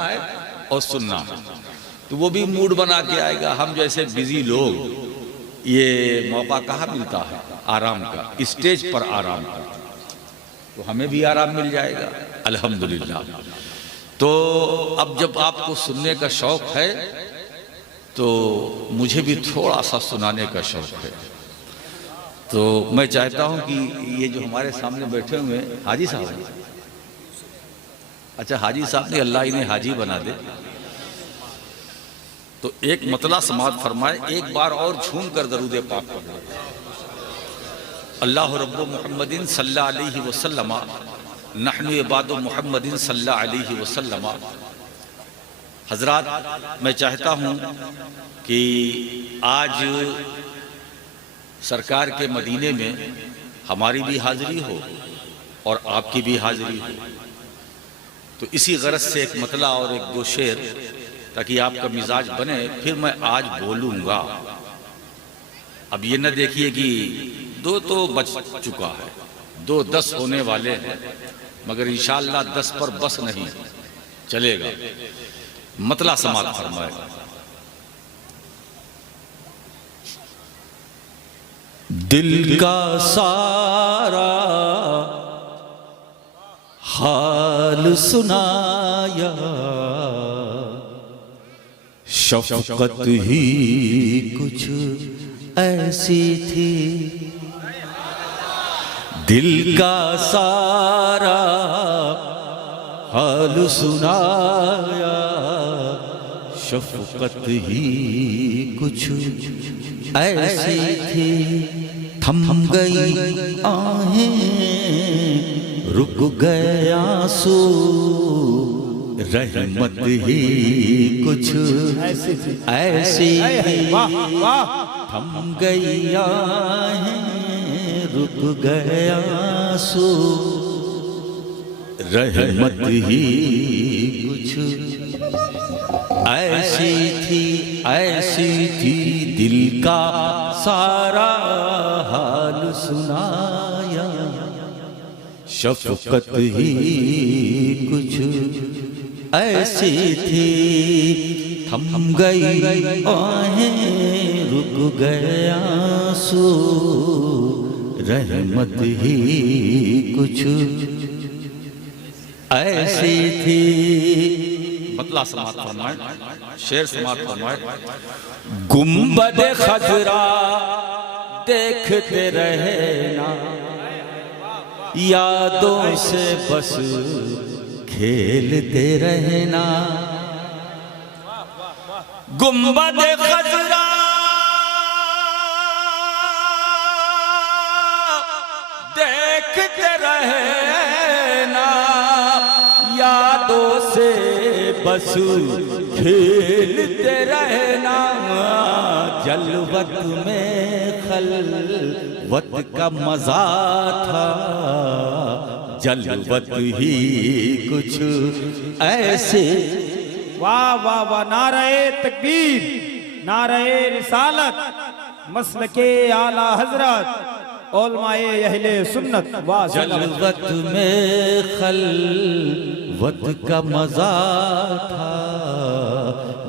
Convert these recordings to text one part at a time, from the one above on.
है और सुनना है, तो वो भी मूड बना के आएगा। हम जैसे बिजी लोग ये मौका कहाँ मिलता है आराम का, स्टेज पर आराम का, तो हमें भी आराम मिल जाएगा अल्हम्दुलिल्लाह। तो अब जब आपको सुनने का शौक है तो मुझे भी थोड़ा सा सुनाने का शौक है। तो मैं चाहता हूं कि ये जो हमारे सामने बैठे हुए हैं हाजी साहब हैं, अच्छा हाजी साहब ने अल्लाह इन्हें हाजी बना दे, तो एक मतला समात फरमाए, एक बार और झूम कर दरूद पाक पढ़े। अल्लाह रब्बु मुहम्मदिन सल्लल्लाहु अलैहि वसल्लम नहनु इबादु मुहम्मदिन सल्लल्लाहु अलैहि वसल्लम। हजरात, मैं चाहता हूँ कि आज सरकार के मदीने में हमारी भी हाजिरी हो और आपकी भी हाजिरी हो, तो इसी गरज से एक मतला और एक दो शेर, ताकि आपका मिजाज बने। फिर मैं आज बोलूँगा। अब ये न देखिए कि दो तो बच चुका है, 2-10 होने वाले हैं, मगर इंशाअल्लाह 10 पर बस नहीं चलेगा। मतला समात फरमाए। दिल का सारा हाल सुनाया, शफकत ही कुछ ऐसी थी। दिल का सारा हाल सुनाया, शफकत ही कुछ ऐसी थी। थम गई आहें, रुक गए आंसू, रहमत ही कुछ ऐसी थी। थम गई आहें, रुक गए आंसू, रहमत ही कुछ ऐसी थी, ऐसी थी। दिल का सारा हाल सुनाया, शफकत ही कुछ ऐसी थी। थम गई आहें, रुक गए आंसू, रहमत ही कुछ ऐसी थी। मतला समात फरमाए, शेर समात फरमाए। गुंबद खजरा देखते रहना, यादों से बस खेलते रहना। गुंबद खजरा देखते रहना, यादों से बस खेलते रहना। जलवत में खलवत का मजा था, जलवत ही कुछ ऐसे। वाह वाह वाह, नारे तकबीर, नारे रिसालत, मसलके आला हजरत, उलमाए अहले सुन्नत। वाह, जलवत में खलवत का मजा था,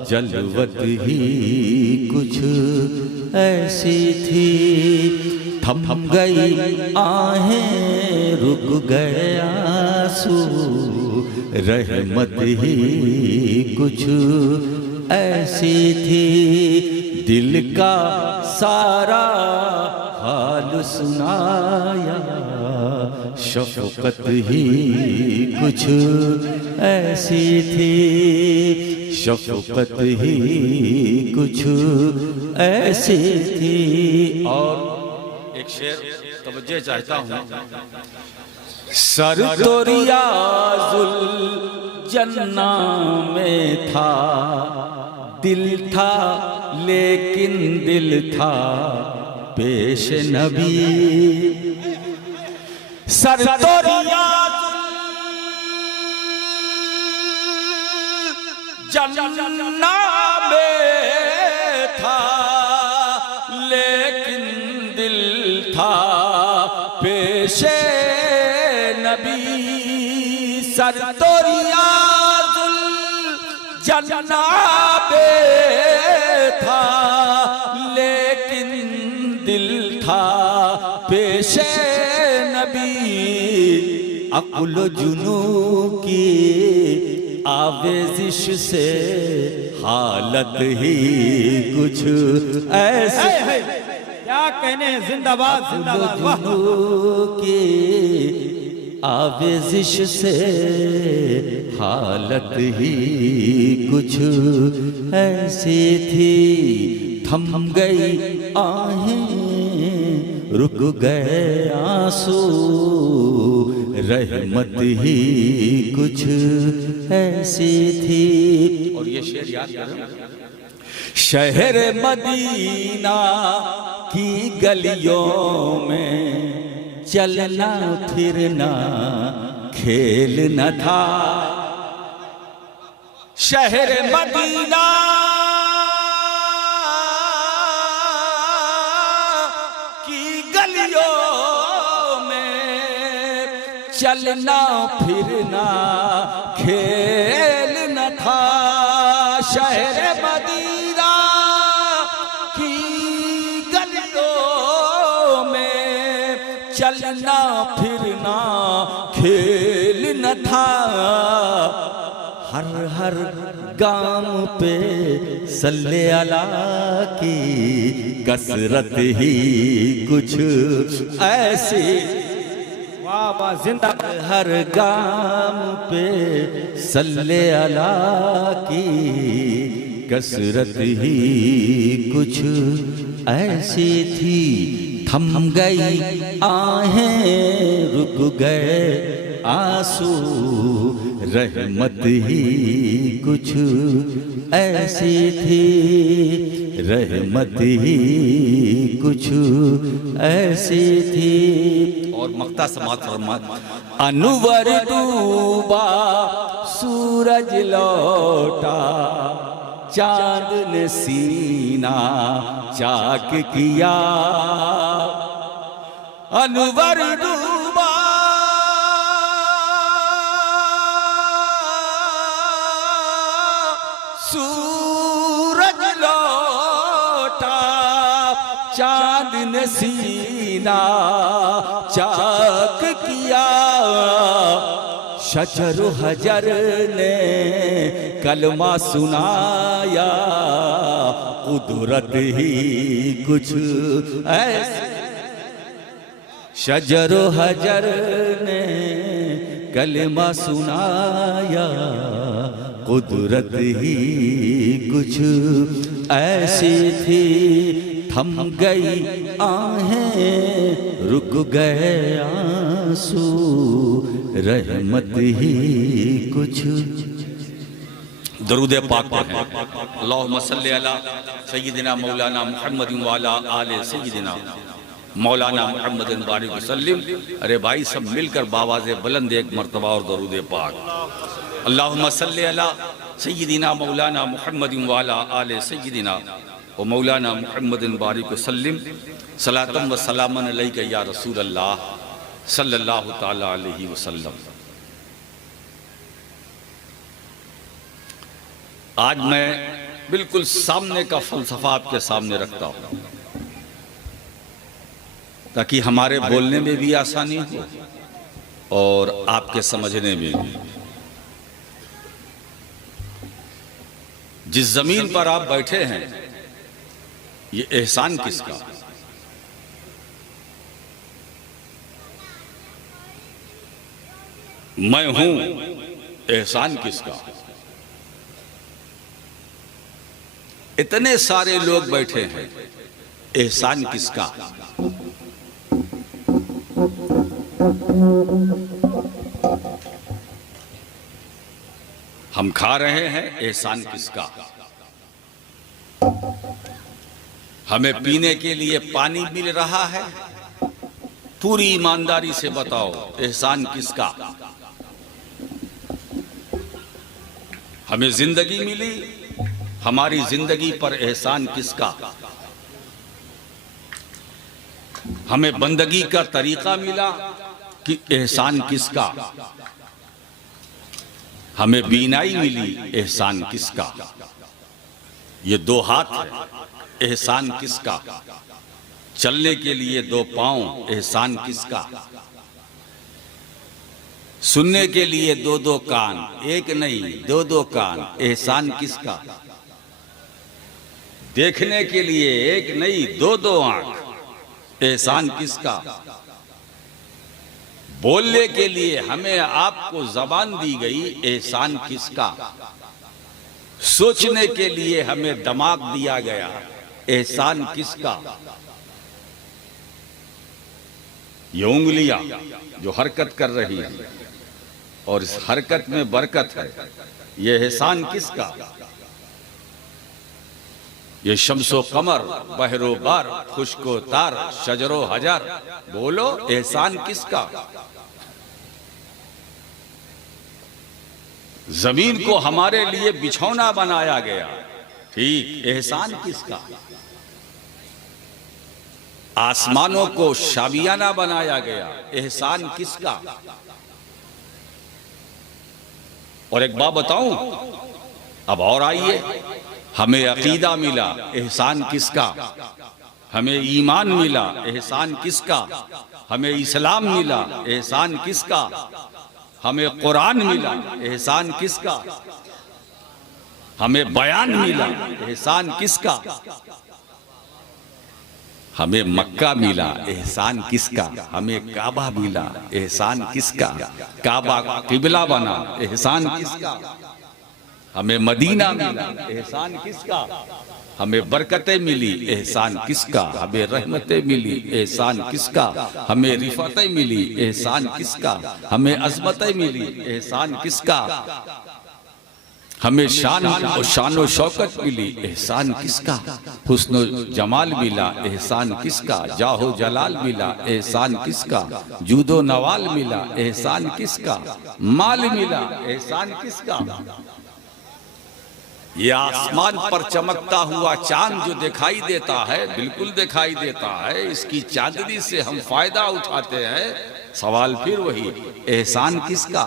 जलवत ही कुछ ऐसी थी। थम गई आहें, रुक गए आंसू, रहमत ही कुछ ऐसी थी। दिल का सारा हाल सुनाया, शफकत ही कुछ ऐसी थी, शफकत ही कुछ ऐसी थी। और एक शेर तवज्जो चाहता हूँ। सर तो रियाजुल जन्ना में था, दिल था लेकिन दिल था पेश नबी। सर तो रियाजुल जन्ना में था, लेकिन दिल था पेश नबी। सर तो रियाजुल जनाबे था लेकिन दिल था पेशे नबी, अकुल जुनू की आवेजिश से हालत ही कुछ ऐसी। क्या कहने, जिंदाबाद जिंदाबाद, वाह। की आवेजिश से हालत ही कुछ ऐसी थी, थम गई आहें रुक गए आंसू, रहमत ही कुछ ऐसी थी। और ये शेर याद करो, शहर मदीना की गलियों में चलना फिरना खेल न था। शहर मदीना की गलियों में चलना फिरना खेल न था। शहर मदीना की गलियों में चलना फिरना खेल न था। हर हर गाम पे सल्ले अला की कसरत ही कुछ ऐसी। वाह वाह, जिंदा। हर गाम पे सल्ले अला की कसरत ही कुछ ऐसी थी, थम गई आहें रुक गए आंसू, रहमत ही कुछ ऐसी थी, रहमत ही कुछ ऐसी थी। और मक्ता समात फरमात, अनुवर डूबा सूरज लौटा, चांद ने सीना चाक किया। अनुवर डूबा सूरज लौटा, चांद ने सीना चाक किया। शजर हजर ने कलमा सुनाया, कुदरत ही कुछ ऐसी। शजर हजर ने कलमा सुनाया, कुदरत ही कुछ ऐसी थी, थम गई आहें रुक गए आंसू, रहमत ही कुछ। दरूद पाक पढ़ें। अल्लाहुम्मा सल्ली अला सय्यिदिना मौलाना मुहम्मद व अला आले सय्यिदिना मौलाना मुहम्मद बारिक वसल्लम। अरे भाई सब मिलकर बावाज़े बुलंद एक मर्तबा और दरूद पाक। अल्लाहुम्मा सल्ली अला सय्यिदिना मौलाना मुहम्मद व अला आले सय्यिदिना व मौलाना मुहम्मद बारिक वसल्लम। सलातम व सलामन अलैका या रसूल अल्लाह सल्लल्लाहु ताला अलैहि वसल्लम। आज मैं बिल्कुल सामने का फलसफा आपके सामने रखता हूं, ताकि हमारे बोलने में भी आसानी हो और आपके समझने में भी। जिस जमीन पर आप बैठे हैं, ये एहसान किसका? मैं हूं, एहसान किसका? इतने सारे लोग बैठे हैं, एहसान किसका? हम खा रहे हैं, एहसान किसका? हमें पीने के लिए पानी मिल रहा है, पूरी ईमानदारी से बताओ, एहसान किसका? हमें जिंदगी मिली, हमारी जिंदगी पर एहसान किसका? हमें बंदगी का तरीका मिला कि एहसान किसका? हमें बीनाई मिली, एहसान किसका? ये 2 हाथ है, एहसान किसका? चलने के लिए 2 पांव, एहसान किसका? सुनने के लिए 2-2 कान, एक नहीं 2-2 कान, एहसान किसका? देखने के लिए एक नहीं 2-2 आंख, एहसान किसका? बोलने के लिए हमें आपको जबान दी गई, एहसान किसका? सोचने के लिए हमें दिमाग दिया गया, एहसान किसका? ये उंगलियां जो हरकत कर रही है और इस हरकत में बरकत है, ये एहसान किसका? ये शम्सो कमर, बहरो बार, खुशको तार, शजरो हजार, बोलो एहसान किसका? जमीन को हमारे लिए बिछौना बनाया गया, ठीक, एहसान किसका? आसमानों को शाबियाना बनाया गया, एहसान किसका? और एक बात बताऊं, अब और आइए, हमें अकीदा मिला, एहसान किसका? हमें ईमान मिला, एहसान किसका? हमें इस्लाम मिला, एहसान किसका? हमें कुरान मिला, एहसान किसका? हमें बयान मिला, एहसान किसका? हमें मक्का मिला, एहसान किसका? हमें काबा मिला, एहसान किसका? काबा किबला बना, एहसान किसका? हमें मदीना मिला, एहसान किसका? हमें बरकतें मिली, एहसान किसका? हमें रहमतें मिली, एहसान किसका? हमें रिफतें मिली, एहसान किसका? हमें अज़मतें मिली, एहसान किसका? हमें शान और शौकत मिली, एहसान किसका? हुस्न जमाल मिला, एहसान किसका? जाहो जलाल मिला, एहसान किसका? जूदो नवाल मिला, एहसान किसका? माल मिला, एहसान किसका? ये आसमान पर चमकता हुआ चांद जो दिखाई देता है, बिल्कुल दिखाई देता है, इसकी चांदनी से हम फायदा उठाते हैं, सवाल फिर वही, एहसान किसका?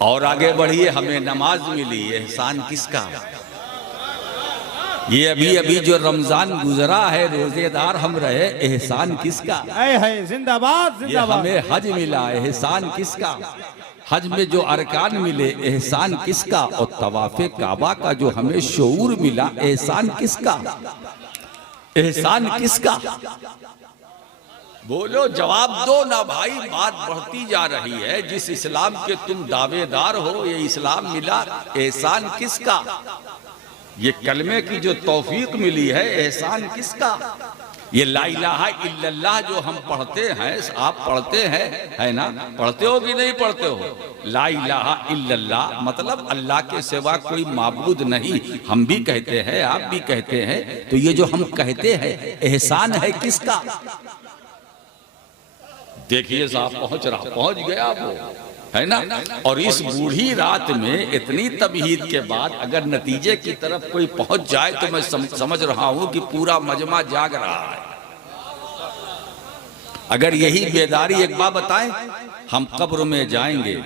और आगे बढ़िए, हमें नमाज मिली, एहसान किसका? ये अभी अभी जो रमजान गुजरा है, रोजेदार हम रहे, एहसान किसका? है जिंदाबाद ये जिंदाबाद। हमें हज मिला, एहसान किसका? हज में जो अरकान मिले, एहसान किसका? और तवाफे काबा का जो हमें शऊर मिला, एहसान किसका? एहसान किसका? बोलो, जवाब दो ना भाई, बात बढ़ती जा रही है। जिस इस्लाम के तुम दावेदार हो, ये इस्लाम मिला, एहसान किसका? ये कलमे की जो तौफीक मिली है, एहसान किसका? ये ला इलाहा इल्लल्लाह जो हम पढ़ते हैं, आप पढ़ते हैं, है ना? पढ़ते हो कि नहीं पढ़ते हो? ला इलाहा इल्लल्लाह मतलब अल्लाह के सिवा कोई माबूद नहीं, हम भी कहते हैं, आप भी कहते हैं। तो ये जो हम कहते हैं, एहसान है किसका? देखिए साहब पहुंच गया वो, है ना? और इस बूढ़ी रात में इतनी तबहीद के बाद अगर नतीजे की तरफ कोई पहुंच जाए तो मैं समझ रहा हूं कि पूरा मजमा जाग रहा है। अगर यही बेदारी, एक बात बताएं, हम कब्र में जाएंगे,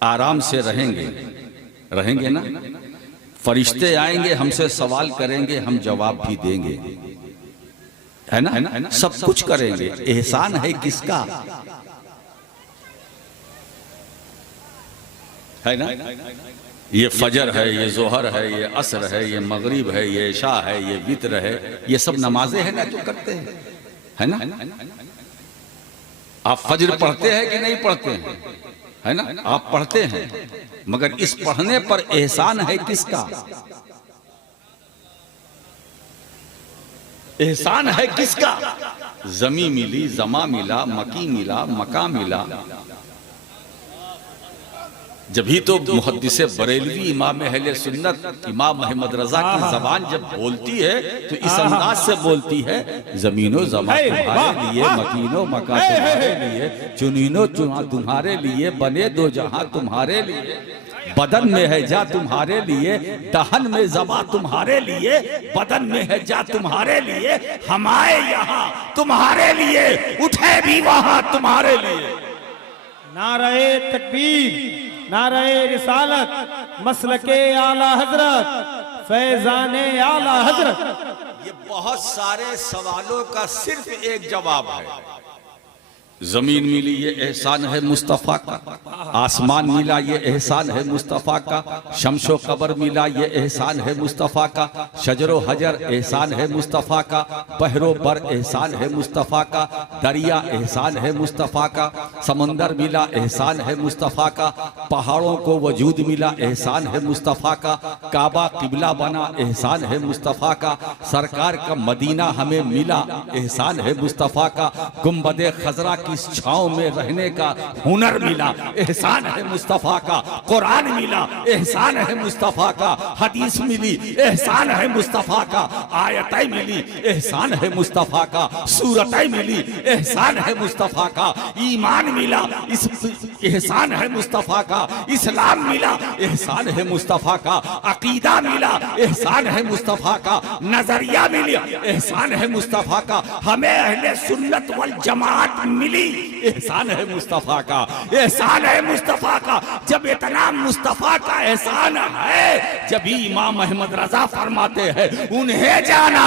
आराम से रहेंगे ना? फरिश्ते आएंगे, हमसे सवाल करेंगे, हम जवाब भी देंगे, है ना? सब कुछ करेंगे, एहसान है किसका? है ना? ये फजर है, ये जोहर है, ये असर है, ये मगरिब है, ये इशा है, ये वित्र है, ये सब नमाजें हैं ना जो करते हैं, है ना? आप फजर पढ़ते हैं कि नहीं पढ़ते हैं? है ना? आप पढ़ते हैं, मगर इस पढ़ने पर एहसान है किसका? एहसान है किसका? जमी मिली, जमा मिला, मकी मिला, मका मिला। जभी तो मुहद्दिसे बरेलवी इमाम अहले सुन्नत इमाम अहमद रजा की जबान जब बोलती है तो इस अंदाज से बोलती है, जमीनो जमा तुम्हारे लिए, मकीनो मका तुम्हारे लिए, चुनीनो चुना तुम्हारे लिए, बने दो जहां तुम्हारे लिए, बदन में है जा तुम्हारे लिए, दहन में जबा तुम्हारे लिए, बदन में है जा तुम्हारे लिए, हम आए यहाँ तुम्हारे लिए, उठे भी वहां तुम्हारे लिए। नारे तकबीर, नारे रिसालत, मसलके आला हजरत, फैजाने आला हजरत। ये बहुत सारे सवालों का सिर्फ एक जवाब है। जमीन मिली ये एहसान है मुस्तफ़ा का, आसमान मिला ये एहसान है मुस्तफ़ा का, शमशो कबर मिला ये एहसान है मुस्तफ़ा का, शजरो हजर एहसान है मुस्तफ़ा का, बहरो बर एहसान है मुस्तफ़ा का, दरिया एहसान है मुस्तफ़ा का, समंदर मिला एहसान है मुस्तफ़ा का, पहाड़ों को वजूद मिला एहसान है मुस्तफ़ा का, काबा किबला बना एहसान है मुस्तफ़ा का, सरकार का मदीना हमें मिला एहसान है मुस्तफ़ा का, गुंबदे खजरा की इस छांव में रहने का हुनर मिला एहसान है मुस्तफ़ा का, कुरान मिला एहसान है मुस्तफ़ा का, हदीस मिली एहसान है मुस्तफ़ा का, आयतें मिली एहसान है मुस्तफ़ा का, सूरतें मिली एहसान है मुस्तफ़ा का, ईमान मिला इस एहसान है मुस्तफ़ा का, इस्लाम मिला एहसान है मुस्तफ़ा का, अकीदा मिला एहसान है मुस्तफ़ा का, नजरिया मिला एहसान है मुस्तफ़ा का, हमें अहले सुन्नत वल जमात मिली एहसान है मुस्तफ़ा का, एहसान है मुस्तफ़ा का। जब इतना मुस्तफ़ा का एहसान है, जब ही इमाम अहमद रजा फरमाते हैं उन्हें जाना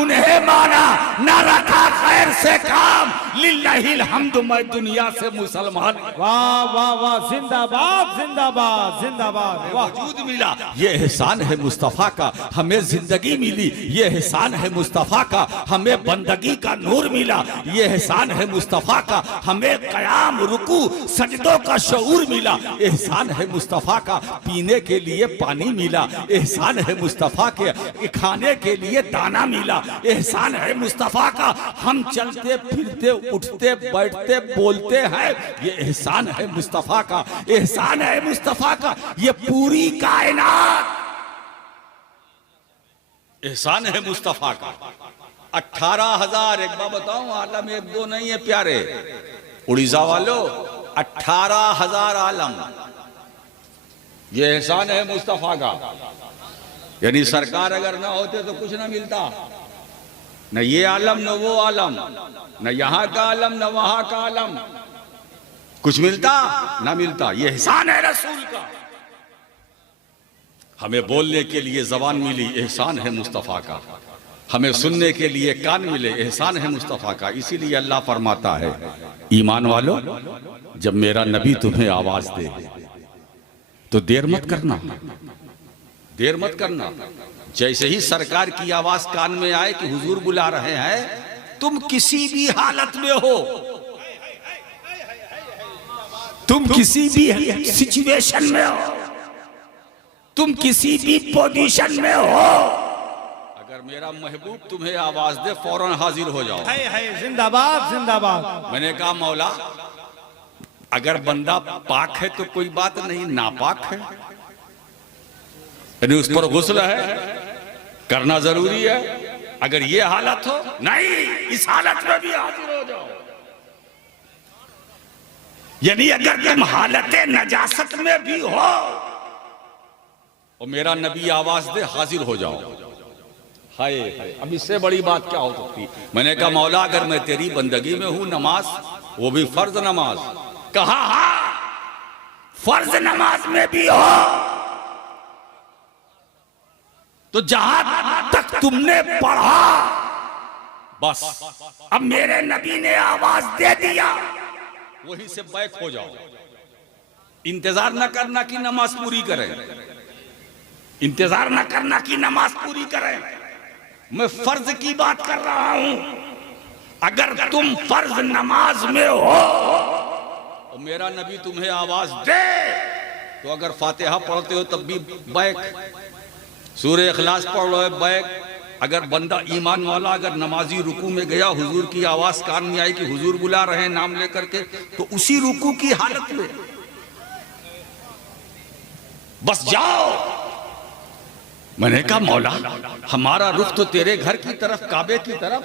उन्हें माना, न रखा खैर से काम, लिल्लाहिल हम्द, मैं दुनिया से मुसलमान। वाह वाह वाह, जिंदाबाद जिंदाबाद जिंदाबाद। वाह, वजूद मिला ये एहसान है मुस्तफ़ा का, हमें जिंदगी मिली ये एहसान है मुस्तफ़ा का, हमें बंदगी का नूर मिला ये एहसान है मुस्तफ़ा का, हमें कयाम रुकू सजदों का शऊर मिला एहसान है मुस्तफ़ा का, पीने के लिए पानी मिला एहसान है मुस्तफ़ा के, खाने के लिए दाना मिला एहसान है मुस्तफ़ा का, हम चलते फिरते उठते बैठते बोलते हैं ये एहसान है मुस्तफ़ा का, एहसान है मुस्तफ़ा का, ये पूरी कायनात एहसान है मुस्तफ़ा का। 18,000, एक बार बताऊं, आलम एक दो नहीं है प्यारे उड़ीसा वालों, 18,000 आलम, ये एहसान है मुस्तफ़ा का। यानी सरकार अगर ना होते तो कुछ ना मिलता, न ये आलम न वो आलम, न यहाँ का आलम न वहां का आलम, कुछ मिलता ना मिलता, ये एहसान है रसूल का। हमें बोलने के लिए जबान मिली एहसान है मुस्तफ़ा का, हमें सुनने के लिए कान मिले एहसान है मुस्तफ़ा का। इसीलिए अल्लाह फरमाता है, ईमान वालों जब मेरा नबी तुम्हें आवाज दे तो देर मत करना, देर मत करना। जैसे ही सरकार की आवाज कान में आए कि हुजूर बुला रहे हैं, तुम किसी भी हालत में हो, तुम किसी भी सिचुएशन में हो, तुम किसी भी पोजीशन में हो, अगर मेरा महबूब तुम्हें आवाज दे फौरन हाजिर हो जाओ। है जिंदाबाद जिंदाबाद। मैंने कहा मौला अगर बंदा पाक है तो कोई बात नहीं, नापाक है यानी उस पर गुस्ल है, करना जरूरी है। अगर ये हालत हो, नहीं इस हालत में भी हाजिर हो जाओ। यानी अगर तुम हालत नजासत में भी हो और मेरा नबी आवाज दे हाजिर हो जाओ। हाय अब इससे बड़ी बात क्या हो सकती। मैंने कहा मौला अगर मैं तेरी बंदगी में हूं, नमाज वो भी फर्ज नमाज, कहा हाँ फर्ज नमाज में भी हो तो जहां तक तुमने पढ़ा बस अब मेरे नबी ने आवाज दे दिया वहीं से बैक हो जाओ। इंतजार न करना कि नमाज पूरी करें, इंतजार न करना कि नमाज पूरी करें। मैं फर्ज की बात कर रहा हूं। अगर तुम फर्ज नमाज में हो और मेरा नबी तुम्हें आवाज दे तो अगर फातिहा पढ़ते हो तब भी बैक, सूरह इखलास पढ़ लो बैक। अगर बंदा ईमान वाला अगर नमाजी रुकू में गया, हुजूर की आवाज कान में आई कि हुजूर बुला रहे हैं नाम लेकर के, तो उसी रुकू की हालत में बस जाओ। मैंने कहा मौला हमारा रुख तो तेरे घर की तरफ, काबे की तरफ,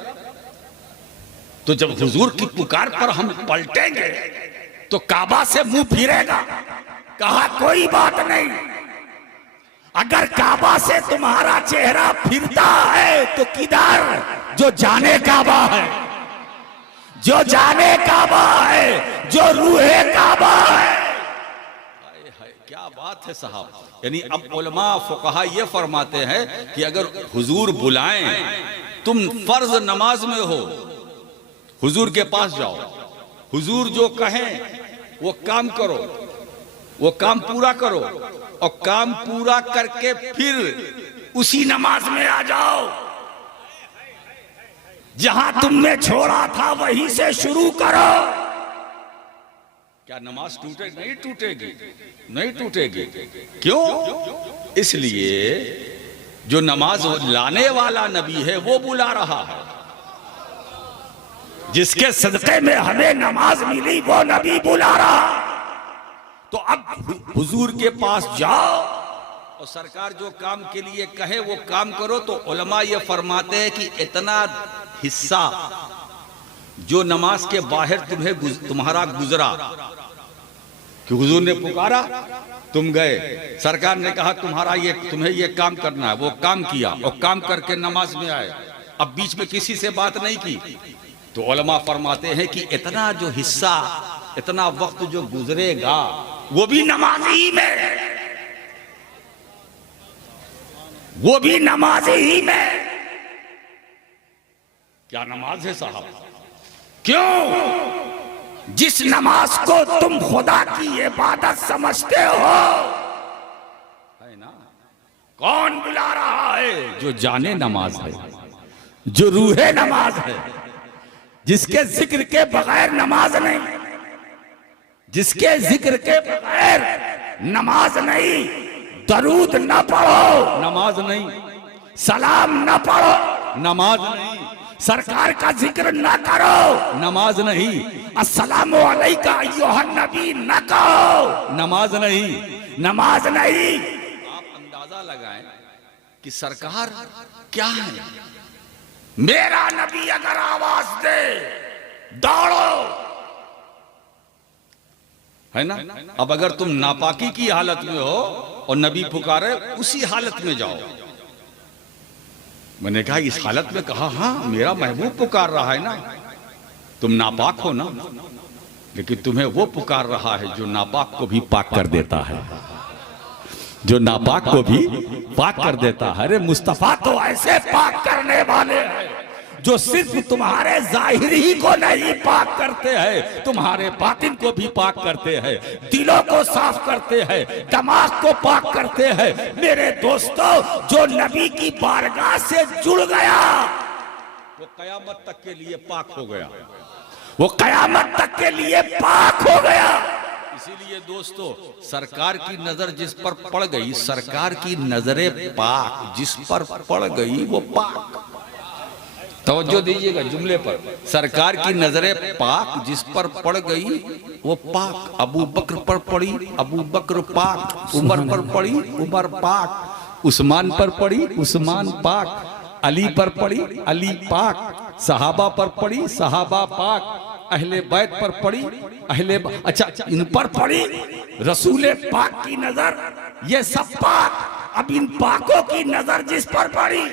तो जब हुजूर की पुकार पर हम पलटेंगे तो काबा से मुंह फिरेगा। कहा कोई बात नहीं, अगर काबा से तुम्हारा चेहरा फिरता है तो किधर, जो जाने काबा है, जो जाने काबा है, जो रूहे काबा है। बात है साहब। यानी अब उलमा फुकहा ये फरमाते हैं कि अगर हुजूर बुलाएं, तुम फर्ज नमाज में हो, हुजूर के पास जाओ, हुजूर जो कहें वो काम करो, वो काम पूरा करो, और काम पूरा करके फिर उसी नमाज में आ जाओ। जहां तुमने छोड़ा था वहीं से शुरू करो। क्या नमाज टूटेगी? नहीं टूटेगी, नहीं टूटेगी। क्यों? इसलिए जो नमाज लाने वाला नबी है वो बुला रहा है। जिसके सदक़े में हमें नमाज मिली वो नबी बुला रहा। तो अब हुजूर के पास जाओ और सरकार जो काम के लिए कहे वो काम करो। तो उलमा ये फरमाते हैं कि इतना हिस्सा जो नमाज के बाहर तुम्हारा गुजरा, कि हुजूर ने पुकारा, तुम गए, सरकार ने कहा तुम्हें ये काम करना है, वो काम किया और काम करके नमाज में आए, अब बीच में किसी से बात नहीं की। तो उलमा फरमाते हैं कि इतना जो हिस्सा, इतना वक्त जो गुजरेगा वो भी नमाज ही में, वो भी नमाज ही में। क्या नमाज है साहब? क्यों? जिस नमाज को तुम खुदा की इबादत समझते हो, है ना, कौन बुला रहा है? जो जाने नमाज है, जो रूहे नमाज है, जिसके जिक्र के बगैर नमाज नहीं, जिसके जिक्र के बगैर नमाज नहीं, दरूद न पढ़ो नमाज नहीं, सलाम न पढ़ो नमाज नहीं, सरकार का जिक्र न करो नमाज नहीं, अस्सलामु अलैका अय्युहन नबी न कहो नमाज नहीं, नमाज नहीं। आप अंदाजा लगाएं कि सरकार क्या है। मेरा नबी अगर आवाज दे दौड़ो, है ना। अब अगर तुम नापाकी की हालत में हो और नबी पुकारे, उसी हालत में जाओ। मैंने कहा इस हालत में कहा, हाँ मेरा महबूब पुकार रहा है ना, तुम नापाक हो ना, लेकिन तुम्हें वो पुकार रहा है जो नापाक को भी पाक कर देता है, जो नापाक को भी पाक कर देता है। अरे मुस्तफा तो ऐसे पाक करने वाले हैं जो सिर्फ तुम्हारे जाहिर ही को नहीं पाक करते हैं, तुम्हारे बातिन को भी पाक करते हैं, दिलों को साफ करते हैं, दिमाग को पाक करते हैं। मेरे दोस्तों, जो नबी की बारगाह से जुड़ गया वो कयामत तक के लिए पाक हो गया, वो कयामत तक के लिए पाक हो गया। इसीलिए दोस्तों, सरकार की नजर जिस पर पड़ गई, सरकार की नजरे पाक जिस पर पड़ गई वो पाक। तवज्जो दीजिएगा जुमले पर, सरकार की नजरे पाक जिस पर पड़ गई वो पाक। अबू बकर पर पड़ी, अबू बकर पाक। उमर पर पड़ी, उमर पाक। उस्मान पर पड़ी, उस्मान पाक। अली पर पड़ी, अली पाक। सहाबा पर पड़ी, सहाबा पाक। अहले बैत पर पड़ी, अच्छा इन पर पड़ी रसूले पाक की नजर, ये सब पाक। अब इन पाकों की नजर जिस पर पड़ी,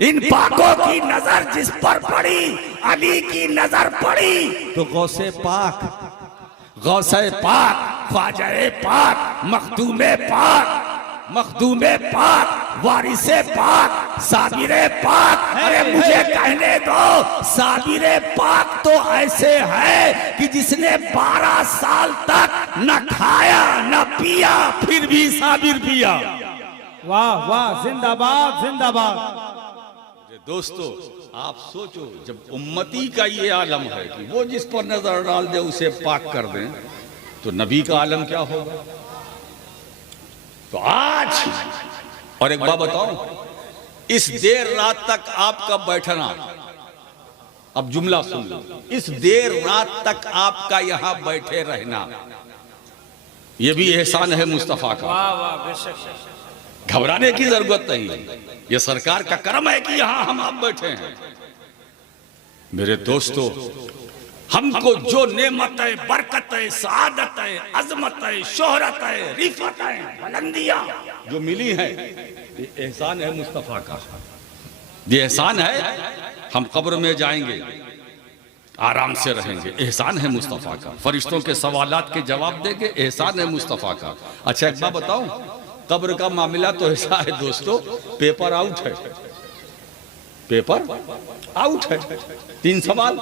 इन पाकों की नजर जिस पर पड़ी, अली की नजर पड़ी, तो गौसे पाक, गौसे पाक, ख्वाजा पाक, मखदूमे पाक, मखदूमे पाक, वारिसे पाक, साबिरे पाक। अरे मुझे कहने दो, साबिरे पाक तो ऐसे है कि जिसने 12 साल तक न खाया न पिया, फिर भी साबिर पिया। वाह वाह, जिंदाबाद जिंदाबाद। दोस्तों, आप सोचो, जब उम्मती का ये आलम है कि वो जिस पर नजर डाल दे उसे पाक कर दें, तो नबी का आलम क्या होगा। तो आज और एक बात बताऊं, इस देर रात तक आपका बैठना, अब जुमला सुन लो, इस देर रात तक आपका यहां बैठे रहना, यह भी एहसान है मुस्तफा का। घबराने की जरूरत नहीं है, यह सरकार का करम है कि यहां हम आप बैठे हैं। मेरे दोस्तों, हमको जो नेमत है, बरकत है, सआदत है, अजमत है, शोहरत है, रिफत है, बुलंदियां जो मिली है, ये एहसान है मुस्तफा का। ये एहसान है। हम कब्र में जाएंगे, आराम से रहेंगे, एहसान है मुस्तफ़ा का। फरिश्तों के सवालात के जवाब देंगे, एहसान है मुस्तफ़ा का। अच्छा एक बात बताऊं, कब्र का मामला तो ऐसा है दोस्तों, पेपर आउट है, पेपर आउट है। 3 सवाल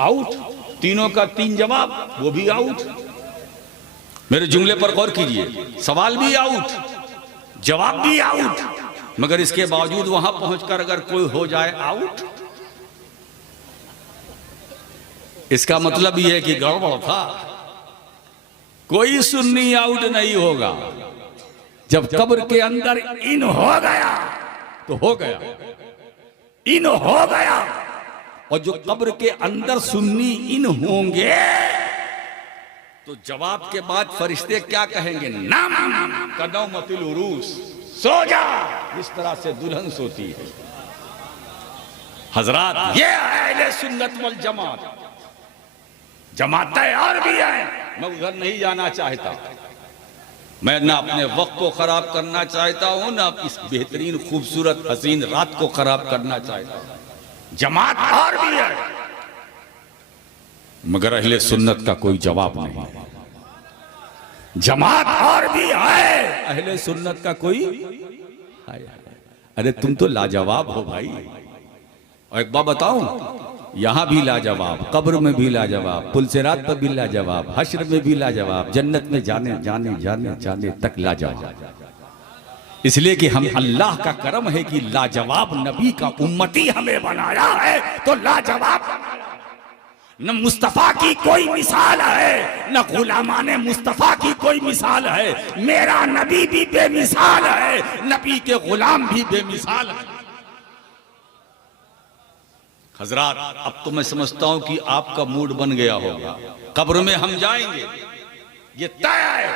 आउट, तीनों का 3 जवाब वो भी आउट। मेरे जुमले पर गौर कीजिए, सवाल भी आउट, जवाब भी आउट, मगर इसके बावजूद वहां पहुंचकर अगर कोई हो जाए आउट, इसका मतलब यह है कि गड़बड़ था। कोई सुन्नी आउट नहीं होगा। जब कब्र के अंदर इन हो गया तो हो गया, इन हो गया। और जो कब्र के अंदर सुन्नी इन होंगे तो जवाब के बाद फरिश्ते क्या कहेंगे? नाम कदौमतिल उरूस, सो जा, इस तरह से दुल्हन सोती है। हजरात, ये अहले सुन्नत वल जमात, जमातें और भी हैं। मैं उधर नहीं जाना चाहता, मैं ना अपने वक्त को खराब करना चाहता हूं, ना इस बेहतरीन खूबसूरत हसीन रात को खराब करना चाहता हूं। जमात और भी है, मगर अहले सुन्नत का कोई जवाब नहीं। जमात और भी है, अहले सुन्नत का कोई। अरे तुम तो लाजवाब हो भाई। और एक बात बताऊं, यहां भी लाजवाब, कब्र में भी लाजवाब, पुलसिरात पर भी लाजवाब, हश्र में भी लाजवाब, जन्नत में जाने जाने जाने जाने तक लाजवाब। इसलिए कि हम, अल्लाह का करम है कि लाजवाब नबी का उम्मती हमें बनाया है, तो लाजवाब न मुस्तफा की कोई मिसाल है, न गुलामाने मुस्तफा की कोई मिसाल है। मेरा नबी भी बेमिसाल है, नबी के गुलाम भी बेमिसाल है। हजरात, अब तो मैं समझता हूं कि आपका मूड बन गया होगा। कब्र में हम जाएंगे, ये तय है।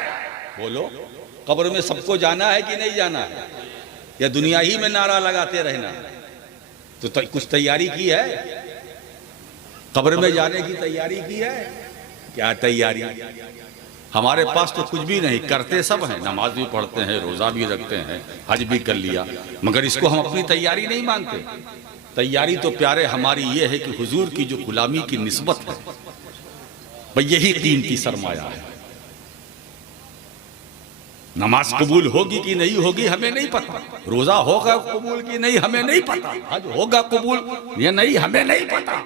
बोलो, कब्र में सबको जाना है कि नहीं जाना है, या दुनिया ही में नारा लगाते रहना? तो कुछ तैयारी की है? कब्र में जाने की तैयारी की है? क्या तैयारी? हमारे पास तो कुछ भी नहीं, करते सब हैं, नमाज भी पढ़ते हैं, रोजा भी रखते हैं, हज भी कर लिया, मगर इसको हम अपनी तैयारी नहीं मानते। तैयारी तो प्यारे हमारी ये है कि हुजूर की जो गुलामी की निस्बत है, भाई यही कीमती सरमाया है। नमाज कबूल होगी कि नहीं होगी हमें नहीं पता, रोजा होगा कबूल कि नहीं हमें नहीं पता, हज होगा कबूल या नहीं हमें नहीं पता,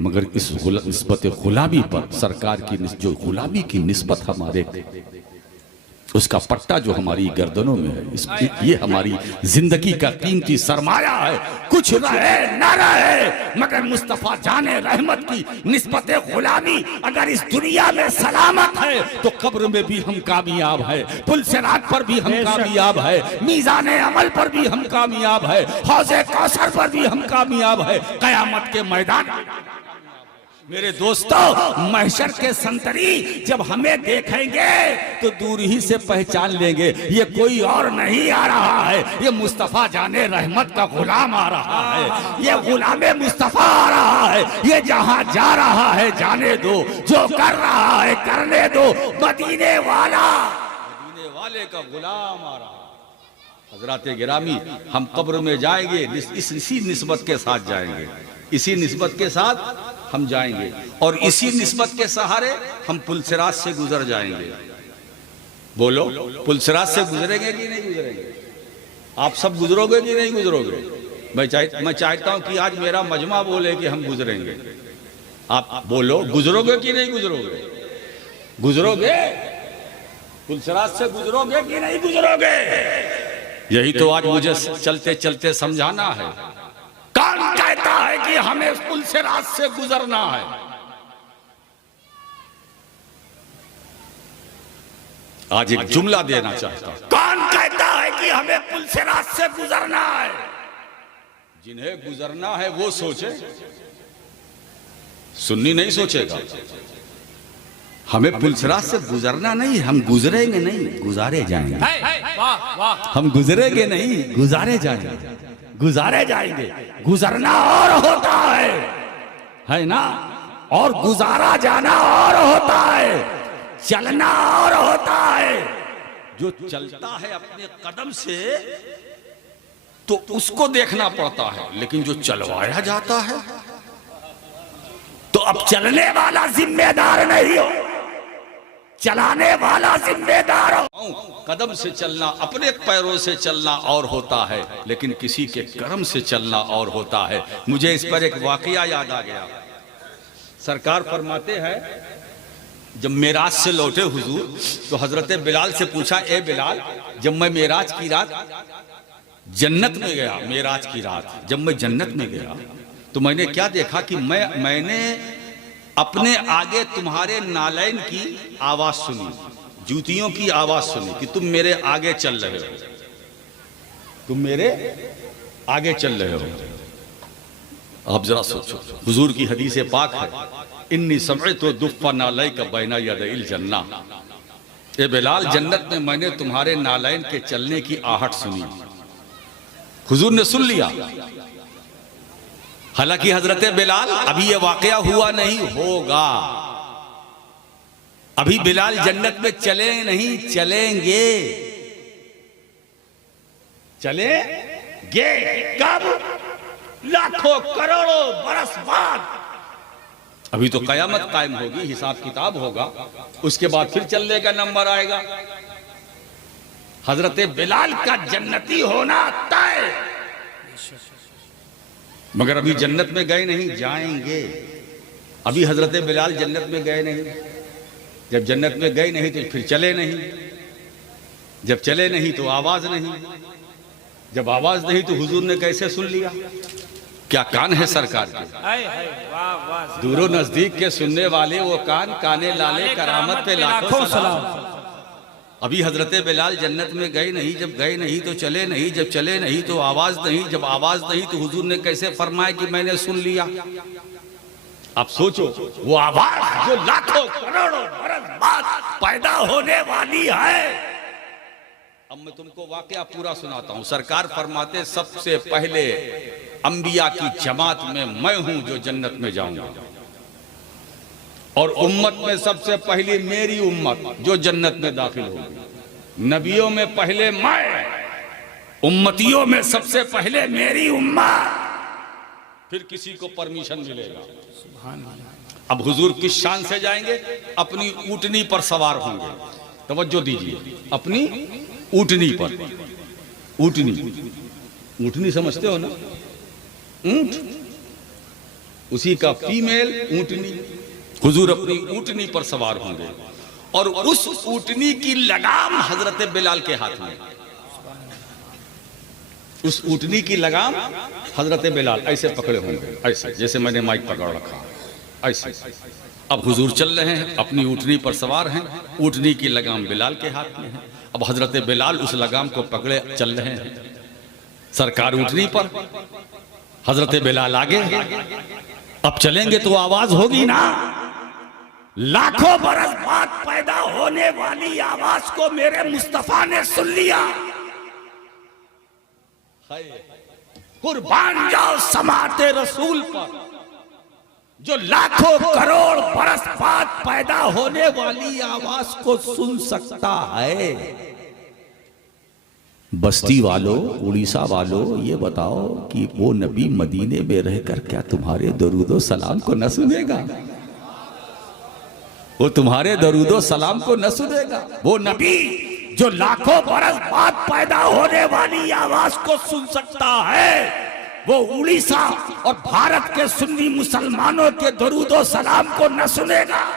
मगर इस निस्बत गुलामी पर, सरकार की जो गुलामी की निस्बत हमारे, उसका पट्टा जो हमारी गर्दनों में है, ये हमारी जिंदगी का कीमती सरमाया है। कुछ रहे न रहे, मगर मुस्तफा जाने रहमत की निस्बत गुलामी अगर इस दुनिया में सलामत है, तो कब्र में भी हम कामयाब है, पुलसिरात पर भी हम कामयाब है, मीज़ाने अमल पर भी हम कामयाब है, हौज़े कौसर पर भी हम कामयाब है, कयामत के मैदान। मेरे दोस्तों, महशर के संतरी जब हमें देखेंगे तो दूर ही से पहचान लेंगे, ये कोई और नहीं आ रहा है, ये मुस्तफा जाने रहमत का गुलाम आ रहा है, ये गुलामे मुस्तफा आ रहा है। ये जहां जा रहा है जाने दो, जो कर रहा है करने दो, मदीने वाले का गुलाम आ रहा है। हजरात गिरामी, हम कब्र में जाएंगे इसी निस्बत के साथ जाएंगे, इसी निस्बत के साथ हम जाएंगे, और इसी निस्बत के सहारे हम पुलसिरात से गुजर जाएंगे। बोलो, पुलसिरात से गुजरेंगे कि नहीं गुजरेंगे? आप सब गुजरोगे कि नहीं गुजरोगे? मैं चाहता हूं कि आज मेरा मजमा बोले कि हम गुजरेंगे। आप बोलो, गुजरोगे कि नहीं गुजरोगे? गुजरोगे? पुलसिरात से गुजरोगे कि नहीं गुजरोगे? यही तो आज मुझे चलते चलते समझाना है। कौन कहता है कि हमें पुलसिरात से गुजरना है? आज एक जुमला देना चाहता हूं। कौन कहता है कि हमें पुलसिरात से गुजरना है? जिन्हें गुजरना है वो सोचे, सुन्नी नहीं सोचेगा। हमें पुलसिरात से गुजरना नहीं, हम गुजरेंगे नहीं, गुजारे जाएंगे। हम गुजरेंगे नहीं, गुजारे जाएंगे, गुजारे जाएंगे। गुजरना और होता है ना, और गुजारा जाना और होता है, चलना और होता है। जो चलता है अपने कदम से तो उसको देखना पड़ता है, लेकिन जो चलवाया जाता है तो अब चलने वाला जिम्मेदार नहीं हो, चलाने वाला जिम्मेदार हो। कदम से चलना, अपने पैरों से चलना और होता है, लेकिन किसी के कर्म से चलना और होता है। मुझे इस पर एक वाकया याद आ गया। सरकार फरमाते हैं, जब मेराज से लौटे हुजूर तो हजरत बिलाल से पूछा, ए बिलाल, जब मैं मेराज की रात जन्नत में गया, मेराज की रात जब मैं जन्नत में गया तो मैंने क्या देखा कि मैंने अपने आगे तुम्हारे नालैन की आवाज सुनी, जूतियों की आवाज सुनी कि तुम मेरे आगे चल रहे हो, तुम मेरे आगे चल रहे हो। आप जरा सोचो, हुजूर की हदीस पाक है, इन्नी समिअतु दुफ़्फ़ा नालैका बैना यदैल जन्ना। ए बिलाल, जन्नत में मैंने तुम्हारे नालैन के चलने की आहट सुनी। हुजूर ने सुन लिया। हालांकि हजरत बिलाल, अभी ये वाकया हुआ नहीं, होगा। अभी बिलाल जन्नत में चले नहीं, चलेंगे। चलेंगे कब? लाखों करोड़ों बरस बाद। अभी तो कयामत कायम होगी, हिसाब किताब होगा, उसके बाद फिर चलने का नंबर आएगा। हजरत बिलाल का जन्नती होना तय, मगर अभी जन्नत में गए नहीं, जाएंगे। अभी हजरत बिलाल जन्नत में गए नहीं। जब जन्नत में गए नहीं तो फिर चले नहीं। जब चले नहीं तो आवाज नहीं। जब आवाज नहीं तो हुजूर ने कैसे सुन लिया? क्या कान है सरकार के? दूरों नजदीक के सुनने वाले वो कान, काने लाले, करामत पे लाखों सलाम। अभी हजरत बिलाल जन्नत में गए नहीं, जब गए नहीं तो चले नहीं, जब चले नहीं तो आवाज नहीं, जब आवाज नहीं तो हुजूर ने कैसे फरमाया कि मैंने सुन लिया? आप सोचो, वो आवाज जो लाखों करोड़ों बरस बाद पैदा होने वाली है। अब मैं तुमको वाकया पूरा सुनाता हूं। सरकार फरमाते, सबसे पहले अंबिया की जमात में मैं हूं जो जन्नत में जाऊंगा, और उम्मत में सबसे पहली मेरी उम्मत जो जन्नत में दाखिल होगी। नबियों में पहले मैं, उम्मतियों में सबसे पहले मेरी उम्मत, फिर किसी को परमिशन मिलेगा। अब हुजूर किस शान से जाएंगे? अपनी ऊंटनी पर सवार होंगे। तवज्जो दीजिए, अपनी ऊंटनी पर। ऊंटनी समझते हो ना? ऊंट, उसी का फीमेल ऊंटनी। हुजूर अपनी ऊंटनी पर सवार होंगे और उस ऊंटनी की लगाम हजरत बिलाल के हाथ में। उस ऊंटनी की लगाम हजरत बिलाल ऐसे पकड़े होंगे, ऐसे जैसे मैंने माइक पकड़ रखा, ऐसे। अब हुजूर चल रहे हैं, अपनी ऊंटनी पर सवार हैं, ऊंटनी की लगाम बिलाल के हाथ में है। अब हजरत बिलाल उस लगाम को पकड़े चल रहे हैं। सरकार ऊंटनी पर, हजरत बिलाल आगे। अब चलेंगे तो आवाज होगी ना। लाखों बरस बाद पैदा होने वाली आवाज को मेरे मुस्तफा ने सुन लिया। कुर्बान जाओ समाते रसूल पर, जो लाखों करोड़ बरस बाद पैदा होने वाली आवाज को सुन सकता है। बस्ती वालों, उड़ीसा वालों, ये बताओ कि वो नबी मदीने में रहकर क्या तुम्हारे दरूदो सलाम को न सुनेगा? वो तुम्हारे दरूदो सलाम को न सुनेगा? वो नबी जो लाखों बरस बाद पैदा होने वाली आवाज को सुन सकता है, वो उड़ीसा और भारत के सुन्नी मुसलमानों के दरूदो सलाम को न सुनेगा?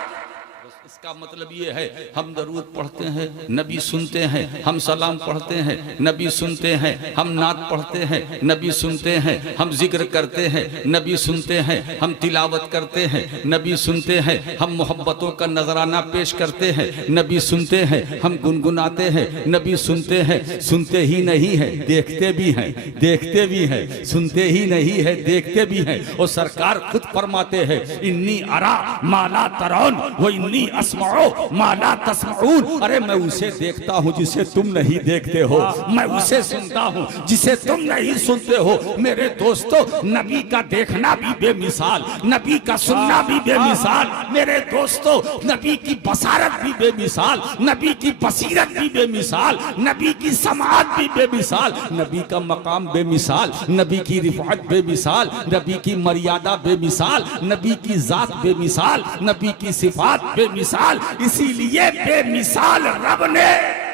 इसका मतलब ये है, हम दरूद पढ़ते हैं, नबी सुनते हैं, हम सलाम पढ़ते हैं, नबी सुनते हैं, हम नात पढ़ते हैं, नबी सुनते हैं, हम जिक्र करते हैं, नबी सुनते हैं, हम तिलावत करते हैं, नबी सुनते हैं, हम मोहब्बतों का नजराना पेश करते हैं, नबी सुनते हैं, हम गुनगुनाते हैं, नबी सुनते हैं। सुनते ही नहीं है, देखते भी हैं, देखते भी हैं, सुनते ही नहीं है, देखते भी हैं। और सरकार खुद फरमाते हैं, इन्नी अरा माला तरौन वो इन्नी अस्मउ मा ला तस्मऊन, अरे मैं उसे देखता हूँ जिसे तुम नहीं देखते हो, मैं उसे सुनता हूँ जिसे तुम नहीं सुनते हो। मेरे दोस्तों, नबी का देखना भी बेमिसाल, नबी का सुनना भी बेमिसाल। मेरे दोस्तों, नबी की बसारत भी बेमिसाल, नबी की बसीरत भी बेमिसाल, नबी की समाअत भी बेमिसाल, नबी का मकाम बेमिसाल, नबी की रिफात बेमिसाल, नबी की मर्यादा बेमिसाल, नबी की जात बेमिसाल, नबी की सिफात बेमिसाल। इसीलिए बेमिसाल रब ने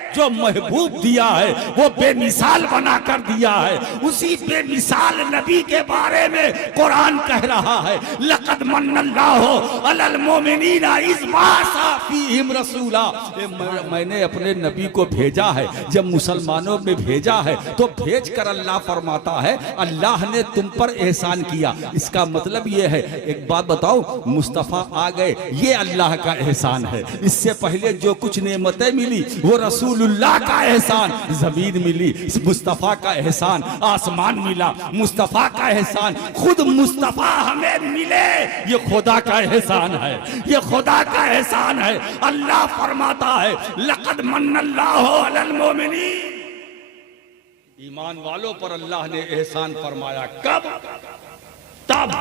जो महबूब दिया है वो बेमिसाल बना कर दिया है। उसी बेमिसाल नबी के बारे में कुरान कह रहा है, लक़द मन्नल्लाहु अलल मोमिनीना इज़ बअसा फ़ीहिम रसूला। मैंने अपने नबी को भेजा है, जब मुसलमानों में भेजा है तो भेज कर अल्लाह फरमाता है अल्लाह ने तुम पर एहसान किया। इसका मतलब ये है, एक बात बताओ, मुस्तफ़ा आ गए ये अल्लाह का एहसान है। इससे पहले जो कुछ नेमतें मिली वो रसूलुल्लाह का एहसान, जमीन मिली मुस्तफ़ा का एहसान, आसमान मिला मुस्तफ़ा का एहसान, खुद मुस्तफ़ा हमें मिले ये खुदा का एहसान है, ये खुदा का एहसान है। अल्लाह फरमाता है लक़द मन्नल्लाहु अलल मोमिनीन, ईमान वालों पर अल्लाह ने एहसान फरमाया। कब? तब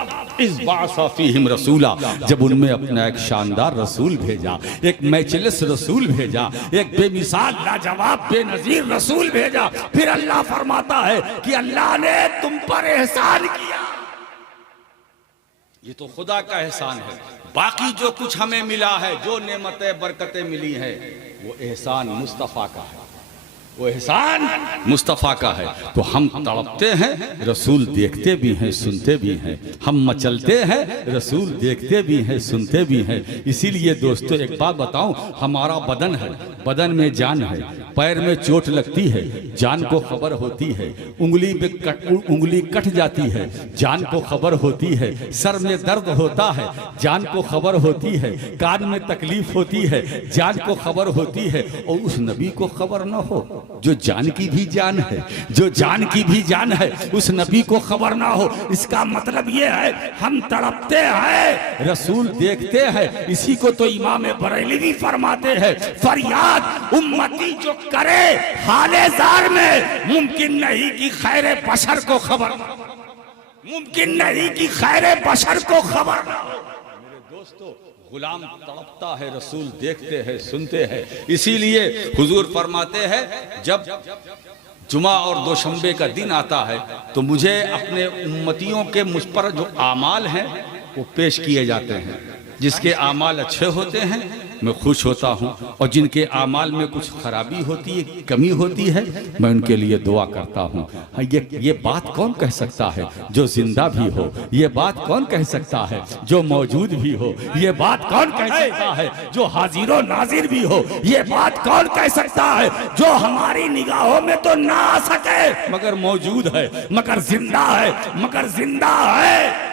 इस बासा फीहिम रसूला, जब उनमें अपना एक शानदार रसूल भेजा, एक मैचलेस रसूल भेजा, एक बेमिसाल लाजवाब बेनजीर रसूल भेजा। फिर अल्लाह फरमाता है कि अल्लाह ने तुम पर एहसान किया। ये तो खुदा का एहसान है। बाकी जो कुछ हमें मिला है, जो नेमतें बरकतें मिली हैं, वो एहसान मुस्तफ़ा का है, वो एहसान मुस्तफ़ा का है। तो हम तड़पते हैं, रसूल देखते भी हैं सुनते भी हैं, हम मचलते हैं, रसूल देखते भी हैं सुनते भी हैं। इसीलिए दोस्तों एक बात बताऊं, हमारा बदन है, बदन में जान है, पैर में चोट लगती है जान को खबर होती है, उंगली कट जाती है जान को खबर होती है, सर में दर्द होता है जान को खबर होती है, कान में तकलीफ होती है जान को खबर होती है। और उस नबी को खबर न हो जो जान की भी जान है, जो जान की भी जान है, उस नबी को खबर ना हो। इसका मतलब ये है हम तड़पते हैं, रसूल देखते हैं। इसी को तो इमाम बरेलवी फरमाते हैं, फरियाद उम्मती जो करे हाले जार में, मुमकिन नहीं कि खैरे बशर को खबर, मुमकिन नहीं कि खैरे बशर को खबर ना हो। मेरे दोस्तों, गुलाम तड़पता है, रसूल देखते हैं सुनते हैं। इसीलिए हुजूर फरमाते हैं जब जुमा और दोशंबे का दिन आता है तो मुझे अपने उम्मतियों के मुझ पर जो आमाल हैं वो पेश किए जाते हैं। जिसके आमाल अच्छे होते हैं मैं खुश होता हूँ, और जिनके आमाल में कुछ खराबी होती है, कमी होती है, मैं उनके लिए दुआ करता हूँ। ये बात कौन कह सकता है जो जिंदा भी हो, ये बात कौन कह सकता है जो मौजूद भी हो, ये बात कौन कह सकता है जो हाजिर नाजिर भी हो, ये बात कौन कह सकता है जो हमारी निगाहों में तो ना आ सके मगर मौजूद है, मगर जिंदा है, मगर जिंदा है।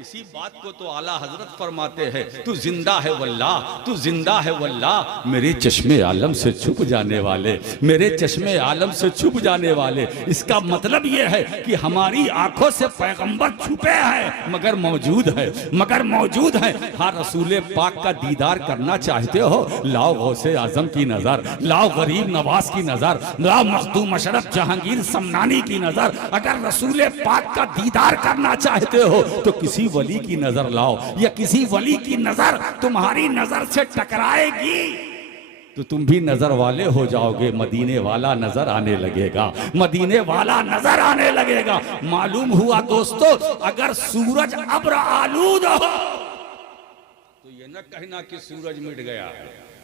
इसी बात को तो आला हजरत फरमाते हैं, तू जिंदा है वल्लाह, तू जिंदा है वल्लाह, मेरे चश्मे आलम से छुप जाने वाले, मेरे चश्मे आलम से छुप जाने वाले। इसका मतलब यह है कि हमारी आंखों से पैगंबर छुपे हैं मगर मौजूद है, मगर मौजूद है। हाँ, रसूल पाक का दीदार करना चाहते हो, लाओ गौसे आजम की नजर, लाओ गरीब नवाज की नजर, लाओ मखदूम अशरफ जहांगीर समनानी की नजर। अगर रसूल पाक का दीदार करना चाहते हो तो किसी वली की नजर लाओ, या किसी वली की नजर तुम्हारी नजर से टकराएगी तो तुम भी नजर वाले हो जाओगे, मदीने वाला नजर आने लगेगा, मदीने वाला नजर आने लगेगा। मालूम हुआ दोस्तों, अगर सूरज अब्र आलूद हो तो ये न कहना कि सूरज मिट गया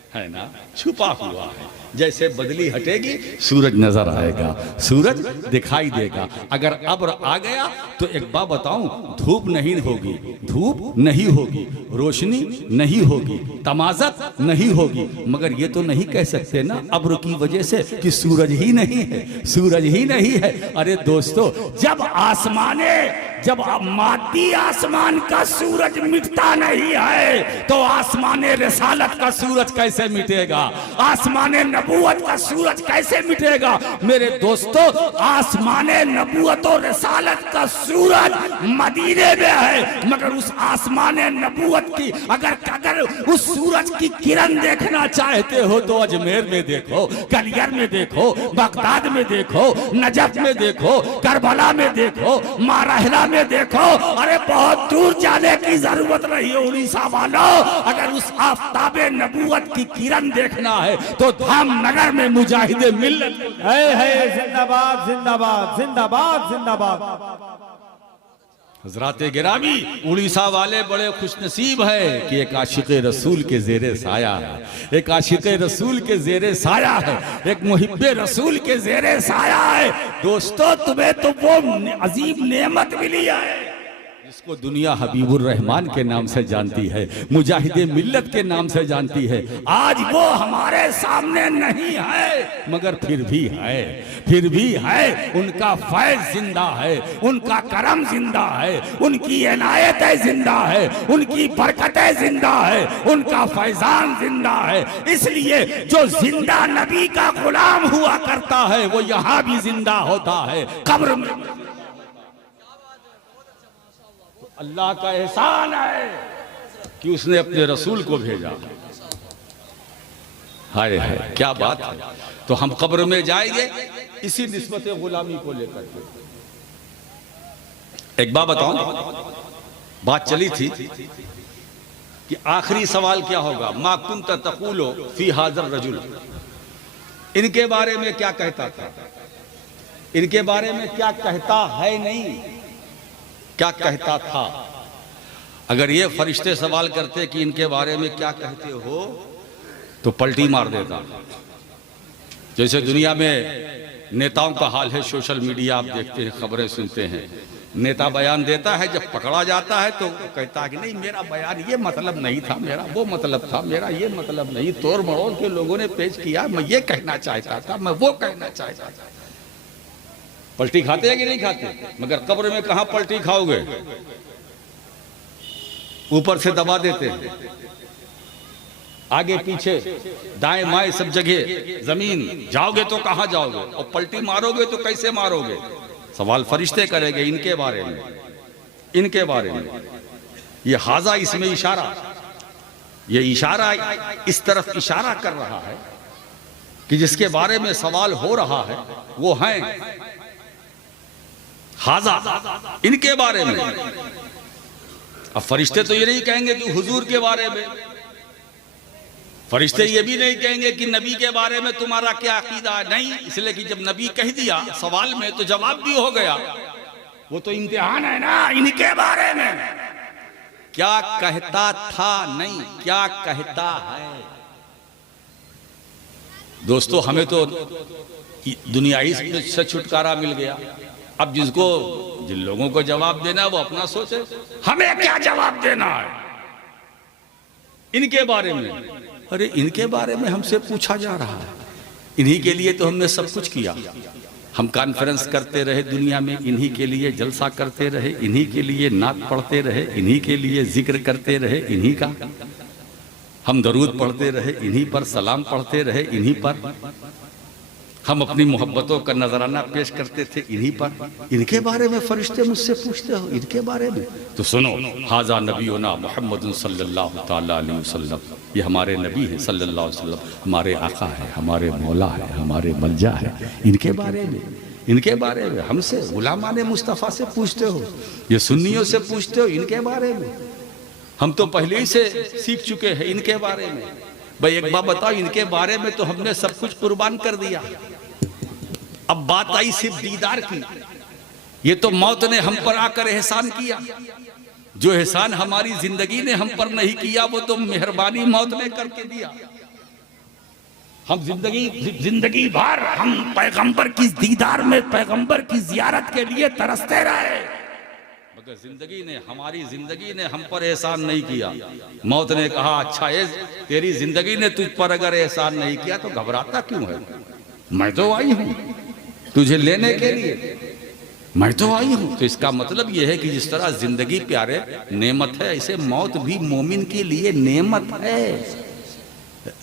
है ना, छुपा हुआ है। जैसे बदली हटेगी सूरज नजर आएगा, सूरज दिखाई देगा। अगर अब्र आ गया तो एक बात बताऊं, धूप नहीं होगी, धूप नहीं होगी, रोशनी नहीं होगी, तमाज़त नहीं होगी, मगर ये तो नहीं कह सकते ना अब्र की वजह से कि सूरज ही नहीं है, सूरज ही नहीं है। अरे दोस्तों, जब आसमाने जब मादी आसमान का सूरज मिटता नहीं है तो आसमान रिसालत का सूरज कैसे मिटेगा, आसमान नबूवत का सूरज कैसे मिटेगा। मेरे दोस्तों, आसमान नबूवत और रिसालत का सूरज मदीने में है, मगर उस आसमान नबूवत की अगर उस सूरज की किरण देखना चाहते हो तो अजमेर में देखो, कलियर में देखो, बगदाद में देखो, नजफ में देखो, करबला में देखो, मारहला में देखो। अरे बहुत दूर जाने की जरूरत नहीं है उड़ीसा वालों, अगर उस आफताबे नबूवत की किरण देखना है तो धामनगर में मुजाहिदे मिल्लत है। जिंदाबाद जिंदाबाद जिंदाबाद जिंदाबाद। हजराते गिरामी, उड़ीसा वाले बड़े खुशनसीब है कि एक आशिक़े रसूल के ज़ेरे साया है, एक आशिक़े रसूल के ज़ेरे साया है, एक मुहिब्बे रसूल के ज़ेरे साया है। दोस्तों, तुम्हें तो वो अजीब नेमत मिली है जिसको दुनिया हबीबुर रहमान के नाम से जानती है, मुजाहिदे मिल्लत के नाम से जानती है। आज वो हमारे सामने नहीं है, मगर फिर भी है। उनका फैज़ जिंदा है, उनका करम जिंदा है, उनकी इनायतें जिंदा है, उनकी बरकतें जिंदा है, उनका फैजान जिंदा है। इसलिए जो जिंदा नबी का गुलाम हुआ करता है वो यहाँ भी जिंदा होता है, कब्र में। अल्लाह का एहसान है कि उसने अपने रसूल को भेजा। हाय हाय, क्या बात है। तो हम कब्र में जाएंगे इसी निस्बत गुलामी को लेकर के। एक बात बताऊं, बात चली थी कि आखिरी सवाल क्या होगा, मा कुंत तक़ूलो फी हाज़र रजुल। इनके बारे में क्या कहता था, इनके बारे में क्या कहता है, नहीं क्या कहता था। अगर ये फरिश्ते सवाल करते कि इनके बारे में क्या कहते हो तो पलटी मार देता। जैसे दुनिया में नेताओं का हाल है, सोशल मीडिया आप देखते हैं, खबरें सुनते हैं, नेता बयान देता है, जब पकड़ा जाता है तो कहता है कि नहीं मेरा बयान ये मतलब नहीं था, मेरा वो मतलब था, मेरा ये मतलब नहीं, तोड़ मरोड़ के लोगों ने पेश किया, मैं ये कहना चाहता था, मैं वो कहना चाहता था। पलटी खाते हैं कि नहीं खाते? मगर कब्र में कहां पलटी खाओगे, ऊपर से दबा देते हैं, आगे पीछे दाएं बाएं सब जगह जमीन, जाओगे तो कहां जाओगे, और पलटी मारोगे तो कैसे मारोगे। सवाल फरिश्ते करेंगे इनके बारे में, इनके बारे में। ये हाजा, इसमें इशारा, ये इशारा इस तरफ इशारा कर रहा है कि जिसके बारे में सवाल हो रहा है वो हैं हाजा, इनके बारे में। अब फरिश्ते तो ये नहीं कहेंगे कि हुजूर के बारे में, फरिश्ते ये भी नहीं कहेंगे कि नबी के बारे में तुम्हारा क्या अकीदा है, नहीं। इसलिए कि जब नबी कह दिया सवाल में तो जवाब भी हो गया, वो तो इम्तिहान है ना। इनके बारे में क्या कहता था, नहीं क्या कहता है। दोस्तों, हमें तो दुनियाई से छुटकारा मिल गया। अब जिन लोगों को जवाब देना है वो अपना सोचे, हमें क्या जवाब देना है इनके बारे में। अरे इनके बारे में हमसे पूछा जा रहा है, इन्हीं के लिए तो हमने सब कुछ किया। हम कॉन्फ्रेंस करते रहे दुनिया में, इन्हीं के लिए जलसा करते रहे, इन्हीं के लिए नात पढ़ते रहे, इन्हीं के लिए जिक्र करते रहे, इन्हीं का हम दरूद पढ़ते रहे, इन्हीं पर सलाम पढ़ते रहे, इन्हीं पर हम अपनी मोहब्बतों का नजराना पेश करते थे, इन्हीं पर। इनके बारे में फरिश्ते मुझसे पूछते हो, इनके बारे में। तो सुनो, हाजा नबीना मुहम्मद सल्लल्लाहु तआला अलैहि वसल्लम, ये हमारे नबी है सल्लल्लाहु अलैहि वसल्लम, हमारे आका है, हमारे मौला है, हमारे मलजा है। इनके बारे में, इनके बारे में हमसे गुलामाने मुस्तफ़ा से पूछते हो, ये सुन्नियों से पूछते हो, इनके बारे में। हम तो पहले ही से सीख चुके हैं इनके बारे में। भाई एक बात बताओ, इनके बारे में तो हमने सब कुछ कुर्बान कर दिया। अब बात आई सिर्फ दीदार की। ये तो मौत ने हम पर आकर एहसान किया, जो एहसान हमारी जिंदगी ने हम पर नहीं किया वो तो मेहरबानी मौत ने करके दिया। हम जिंदगी भर हम पैगंबर की दीदार में, पैगंबर की जियारत के लिए तरसते रहे, मगर हमारी जिंदगी ने हम पर एहसान नहीं किया। मौत ने कहा अच्छा है, तेरी जिंदगी ने तुझ पर अगर एहसान नहीं किया तो घबराता क्यों है, मैं तो आई हूं तुझे लेने के लिए। मैं तो आई हूं। तो इसका मतलब यह है कि जिस तरह जिंदगी प्यारे नेमत है, ऐसे मौत भी मोमिन के लिए नेमत है,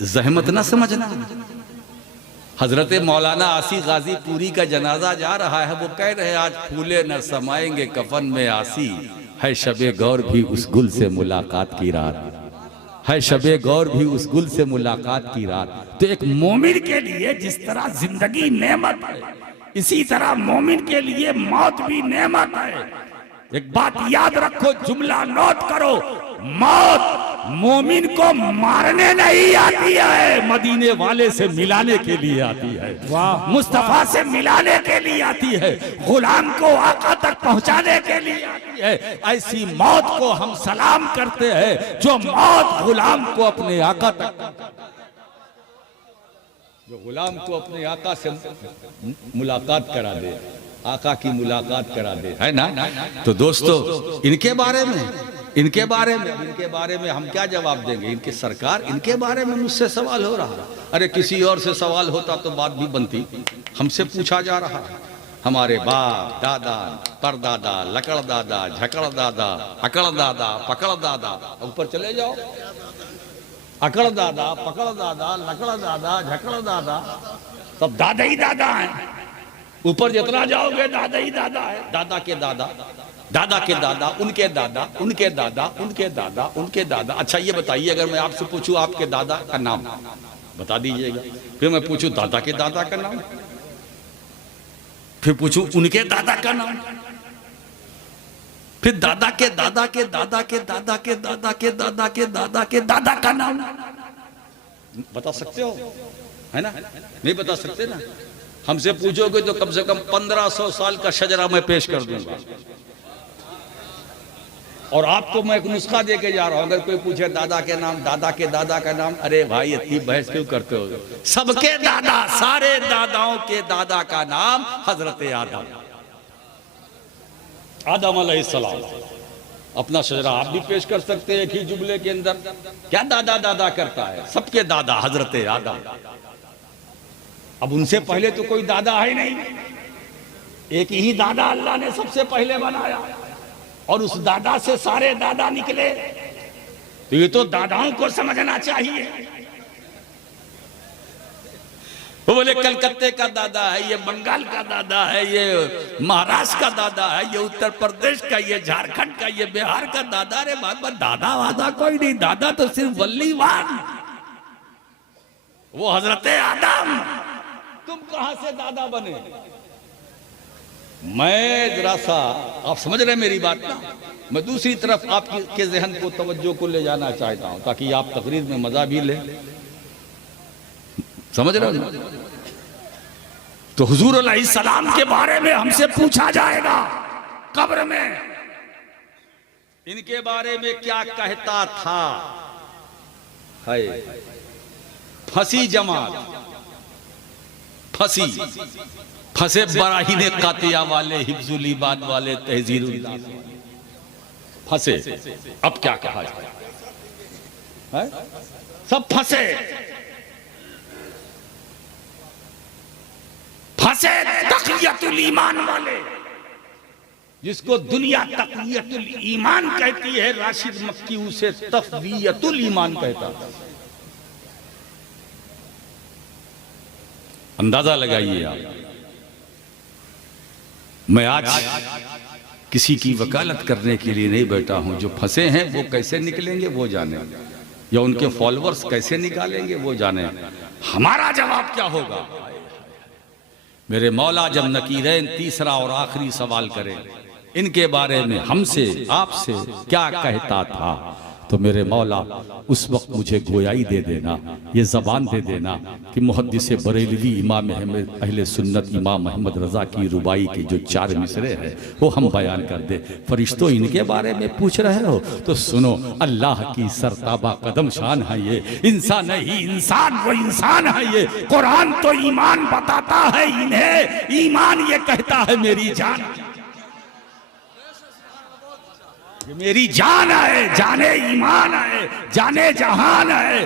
जहमत ना समझना। हजरत मौलाना आसी गाजी पूरी का जनाजा जा रहा है, वो कह रहे हैं आज फूले न समाएंगे कफन में आसी, है शबे गौर भी उस गुल से मुलाकात की रात, है शबे गौर भी उस गुल से मुलाकात की रात। तो एक मोमिन के लिए जिस तरह जिंदगी नेमत है, इसी तरह मोमिन के लिए मौत भी नेमत है। एक बात याद रखो, जुमला नोट करो, मौत मोमिन को मारने नहीं आती है, मदीने वाले से मिलाने के लिए आती है, वाह, मुस्तफा से मिलाने के लिए आती है, गुलाम को आका तक पहुंचाने के लिए आती है। ऐसी मौत को हम सलाम करते हैं जो मौत गुलाम को अपने आका तक, जो गुलाम को अपने आका से मुलाकात करा दे, आका की मुलाकात करा दे, है ना। तो दोस्तों इनके बारे में हम क्या जवाब देंगे? इनके सरकार, इनके बारे में मुझसे सवाल हो रहा है। अरे किसी और से सवाल होता तो बात भी बनती, हमसे पूछा जा रहा है। हमारे बाप दादा परदादा लकड़ दादा झकड़ दादा अकड़ दादा पकड़ दादा, ऊपर चले जाओ, अकड़ दादा पकड़ दादा लकड़ दादा झकड़ दादा, सब दादा ही दादा हैं। ऊपर जितना जाओगे दादा ही दादा है, दादा के दादा, दादा के दादा, उनके दादा, उनके दादा, उनके दादा, उनके दादा। अच्छा ये बताइए, अगर मैं आपसे पूछूं आपके दादा का नाम बता दीजिएगा, फिर मैं पूछूं दादा के दादा का नाम, फिर पूछूं उनके दादा का नाम, फिर दादा के दादा के दादा के दादा के दादा के दादा के दादा के दादा का नाम बता सकते हो? है ना, नहीं बता सकते ना। हमसे पूछोगे तो कम से कम 1500 साल का शजरा मैं पेश कर दूंगा। और आपको मैं एक नुस्खा दे के जा रहा हूं, अगर कोई पूछे दादा के नाम, दादा के दादा का नाम, अरे भाई इतनी बहस क्यों करते हो? सबके दादा, सारे दादाओं के दादा का नाम हजरत आदम, आदम अलैहिस्सलाम। अपना शजरा आप भी पेश कर सकते हैं एक ही जुमले के अंदर। क्या दादा दादा करता है? सबके दादा हजरत आदम। अब उनसे पहले तो कोई दादा है नहीं, एक ही दादा अल्लाह ने सबसे पहले बनाया, और उस दादा से सारे दादा निकले। तो ये तो दादाओं को समझना चाहिए। वो बोले कलकत्ते का दादा है, ये बंगाल का दादा है, ये महाराष्ट्र का दादा है, ये उत्तर प्रदेश का, ये झारखंड का, ये बिहार का दादा। रे बाबा दादा वादा कोई नहीं, दादा तो सिर्फ वल्लीवान, वो हजरत आदम। तुम कहां से दादा बने? मैं जरा सा, आप समझ रहे मेरी बात ना, मैं दूसरी तरफ आपके जहन को, तवज्जो को ले जाना चाहता हूं, ताकि आप तकरीर में मजा भी ले। समझ रहे हो? तो हुजूर अलैहिस्सलाम के बारे में हमसे पूछा जाएगा कब्र में, इनके बारे में क्या कहता था? है फंसी जमात, फंसे बराहीने कातिया वाले, हिफ्जुल ईमान वाले, तहजीरुल फंसे। अब क्या कहा जाए? सब फंसे तक़ियतुल ईमान वाले, जिसको दुनिया तक़ियतुल ईमान कहती है, राशिद मक्की उसे तफ़वियतुल ईमान कहता था। अंदाजा लगाइए आप। मैं आज किसी की वकालत करने के लिए नहीं बैठा हूं। जो फंसे हैं वो कैसे निकलेंगे वो जाने, या उनके फॉलोअर्स कैसे निकालेंगे वो जाने। हमारा जवाब क्या होगा? मेरे मौला जब नकीरैन तीसरा और आखिरी सवाल करें, इनके बारे में हमसे आपसे क्या कहता था, तो मेरे मौला उस वक्त मुझे गोयाई दे देना, ये ज़बान दे देना कि मुहद्दिस बरेलवी इमाम अहले सुन्नत इमाम अहमद रज़ा की रुबाई के जो 4 मिसरे हैं वो हम बयान कर दे। फरिश्तों इनके बारे में पूछ रहे हो तो सुनो, अल्लाह की सरताबा कदम शान है ये, इंसान नहीं इंसान, वो इंसान है ये। कुरान तो ईमान बताता है इन्हें, ईमान ये कहता है मेरी जान, मेरी जान है, जाने ईमान है, जाने जहान है,